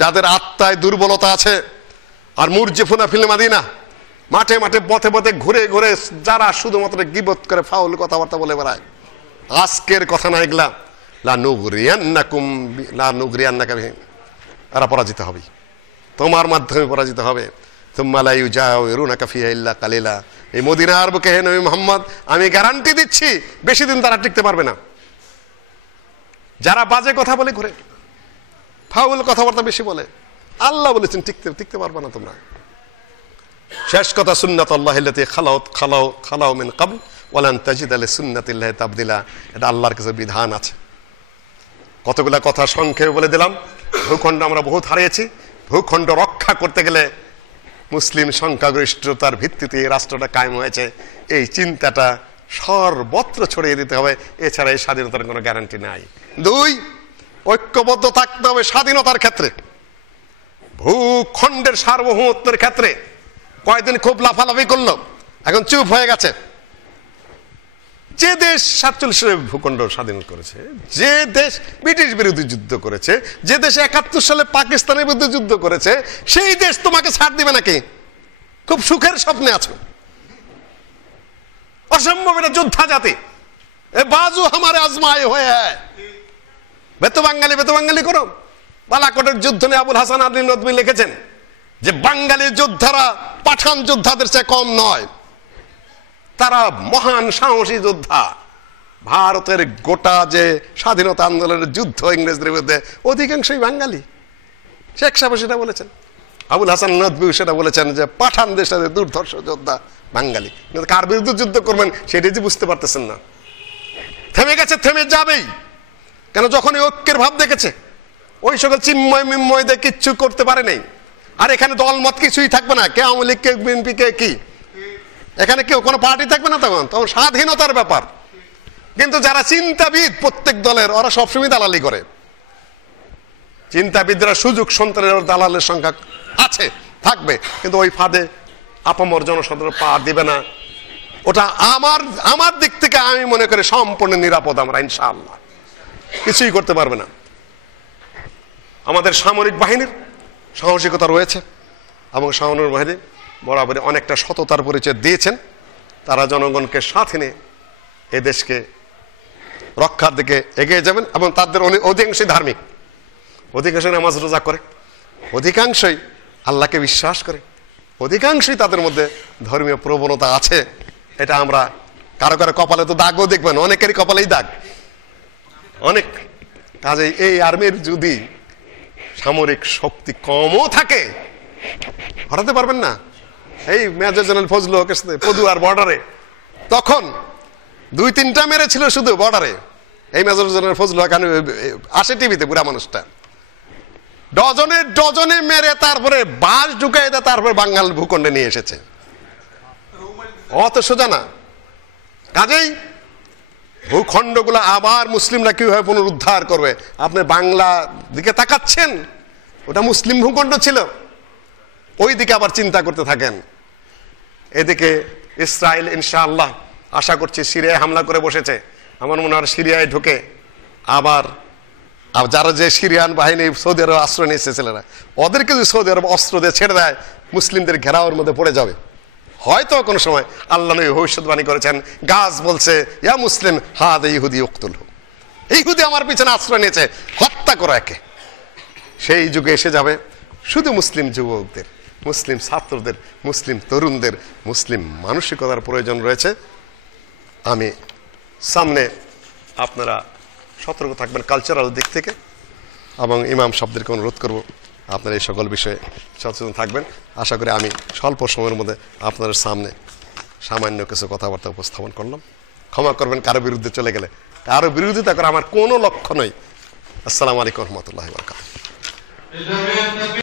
যাদের আত্মায় দুর্বলতা আছে, আর মুরজিফুনা ফিল মাদিনা, মাঠে মাঠে পথে পথে ঘুরে ঘুরে যারা শুধুমাত্র গীবত করে ফাউল কথাবার্তা বলে বেড়ায়, আজকের কথা না এগুলা, লা নুগরিয়ান্নাকা বিহিম, এরা পরাজিত হবে, তোমার মাধ্যমে পরাজিত হবে। তুম্মা লা ইউজাউরুনাকা ফিহা ইল্লা কালিলা, এই মদিনার বুকে হে নবী মুহাম্মদ আমি গ্যারান্টি দিচ্ছি বেশি দিন তারা টিকতে পারবে না। যারা বাজে কথা বলে ঘুরে, ফাউল কথাবার্তা বেশি বলে, আল্লাহ বলেছেন টিকতে পারবে না তোমরা। শেষ কথা, সুন্নাতুল্লাহিল্লাতী খালাউ মিন ক্বাবল ওয়া লান তাজিদা লিসুন্নাতিল্লাহি তাবদীলা, এটা আল্লাহর কিছু বিধান আছে। কতগুলা কথা সংক্ষেপে বলে দিলাম। ভূখণ্ড আমরা বহুত হারিয়েছি, ভূখণ্ড রক্ষা করতে গেলে মুসলিম সংখ্যাগরিষ্ঠতার ভিত্তিতে এই রাষ্ট্রটা কায়েম হয়েছে, এই চিন্তাটা সর্বত্র ছড়িয়ে দিতে হবে, এছাড়া এই স্বাধীনতার কোনো গ্যারান্টি নাই। দুই, ঐক্যবদ্ধ থাকতে হবে স্বাধীনতার ক্ষেত্রে, ভূখণ্ডের সার্বভৌমত্বের ক্ষেত্রে। কয়েকদিন খুব লাফালাফি করলো, এখন চুপ হয়ে গেছে। যে দেশ 47 ভূখণ্ড স্বাধীন করেছে, যে দেশ ব্রিটিশ বিরোধী যুদ্ধ করেছে, যে দেশ 71 সালে পাকিস্তানের বিরুদ্ধে যুদ্ধ করেছে, সেই দেশ তোমাকে ছাড় দিবে নাকি? খুব সুখের স্বপ্নে আছো। অসম্ভব, এটা যোদ্ধা জাতি। এ বাজু হামারে আজমায়ে হয়ে বেতো বাঙালি করো। বালাকোটের যুদ্ধ নিয়ে আবুল হাসান আলী নদভী লিখেছেন যে বাঙালি যোদ্ধারা পাঠান যোদ্ধাদের চেয়ে কম নয়, তারা মহান সাহসী যোদ্ধা। ভারতের গোটা যে স্বাধীনতা আন্দোলনের যুদ্ধ ইংরেজদের বিরুদ্ধে, অধিকাংশই বাঙালি। শেখ সাহেব সেটা বলেছেন, আবুল হাসান নদভী সেটা বলেছেন যে পাঠান দেশের দুর্ধর্ষ যোদ্ধা বাঙালি। কার বিরুদ্ধে যুদ্ধ করবেন সেটাই যে বুঝতে পারতেছেন না। থেমে গেছে, থেমে যাবেই। কেন? যখন এই ঐক্যের ভাব দেখেছে, ওই সকল চিন্ময় মিন্ময়দের কিচ্ছু করতে পারে নাই। আর এখানে দলমত কিছুই থাকবে না, কে আওয়ামী লীগ, কে বিএনপি, কে কি, এখানে কেউ কোনো পার্টি থাকবে না। তখন স্বাধীনতার ব্যাপার। কিন্তু যারা চিন্তাবিদ প্রত্যেক দলের, ওরা সবসময় দালালি করে। চিন্তাবিদরা সুযোগ সন্তানের দালালের সংখ্যা আছে, থাকবে, কিন্তু ওই ফাঁদে আপামর জনসাধারণ পা দিবে না। ওটা আমার দিক থেকে আমি মনে করি সম্পূর্ণ নিরাপদ। আমরা ইনশাআল্লাহ কিছুই করতে পারবে না। আমাদের সামরিক বাহিনীর সাহসিকতা রয়েছে এবং সামরিক বাহিনী বরাবরই অনেকটা সততার পরিচয় দিয়েছেন। তারা জনগণকে সাথে নিয়ে এ দেশকে রক্ষার দিকে এগিয়ে যাবেন এবং তাদের অধিকাংশই ধার্মিক, অধিকাংশই নামাজ রোজা করে, অধিকাংশই আল্লাহকে বিশ্বাস করে, অধিকাংশই তাদের মধ্যে ধর্মীয় প্রবণতা আছে। এটা আমরা কারো কারো কপালে তো দাগও দেখবেন, অনেকেরই কপালেই দাগ অনেক। কাজেই এই আর্মির যদি সামরিক শক্তি কমও থাকে, হটাতে পারবেন না। এই মেজর জেনারেল ফজলুল হকের সাথে পদুয়ার বর্ডারে তখন 2-3টা মেরেছিল শুধু বর্ডারে। এই মেজর জেনারেল ফজলুল হক আসে টিভিতে, বুড়া মানুষটা ডজনে মেরে তারপরে বাস ঢুকাই দেয়, তারপরে বাঙাল ভূখণ্ডে নিয়ে এসেছে। অত সোজা না। কাজেই ভূখণ্ডগুলো আবার মুসলিমরা কিভাবে পুনরুদ্ধার করবে? আপনি বাংলা দিকে তাকাচ্ছেন, ওটা মুসলিম ভূখণ্ড ছিল, ওই দিকে আবার চিন্তা করতে থাকেন। এদিকে ইসরায়েল ইনশাআল্লাহ আশা করছি সিরিয়ায় হামলা করে বসেছে। আমার মনে হয় সিরিয়ায় ঢুকে আবার যারা যে সিরিয়ান বাহিনী সৌদি আরব আশ্রয় নিয়েছে ছেলেরা, ওদেরকে যদি সৌদি আরব অস্ত্র দিয়ে ছেড়ে দেয়, মুসলিমদের ঘেরাওয়ের মধ্যে পড়ে যাবে। হয়তো কোনো সময় আল্লাহ নবী ভবিষ্যৎবাণী করেছেন, গাছ বলছে ইয়া মুসলিম হাদ ইহুদি উকতুলহু, ইহুদি আমার পিছনে আশ্রয় নিয়েছে, হত্যা করো একে। সেই যুগে এসে যাবে। শুধু মুসলিম যুবকদের, মুসলিম ছাত্রদের, মুসলিম তরুণদের মুসলিম মানসিকতার প্রয়োজন রয়েছে। আমি সামনে আপনারা সতর্ক থাকবেন কালচারাল দিক থেকে, এবং ইমাম সাহেবদেরকে অনুরোধ করব আপনারা এই সকল বিষয়ে সচেতন থাকবেন। আশা করি আমি স্বল্প সময়ের মধ্যে আপনাদের সামনে সামান্য কিছু কথাবার্তা উপস্থাপন করলাম। ক্ষমা করবেন কারো বিরুদ্ধে চলে গেলে। কারো বিরোধিতা করা আমার কোনো লক্ষ্য নয়। আসসালামু আলাইকুম রহমতুল্লাহি ওয়া বারাকাতুহু।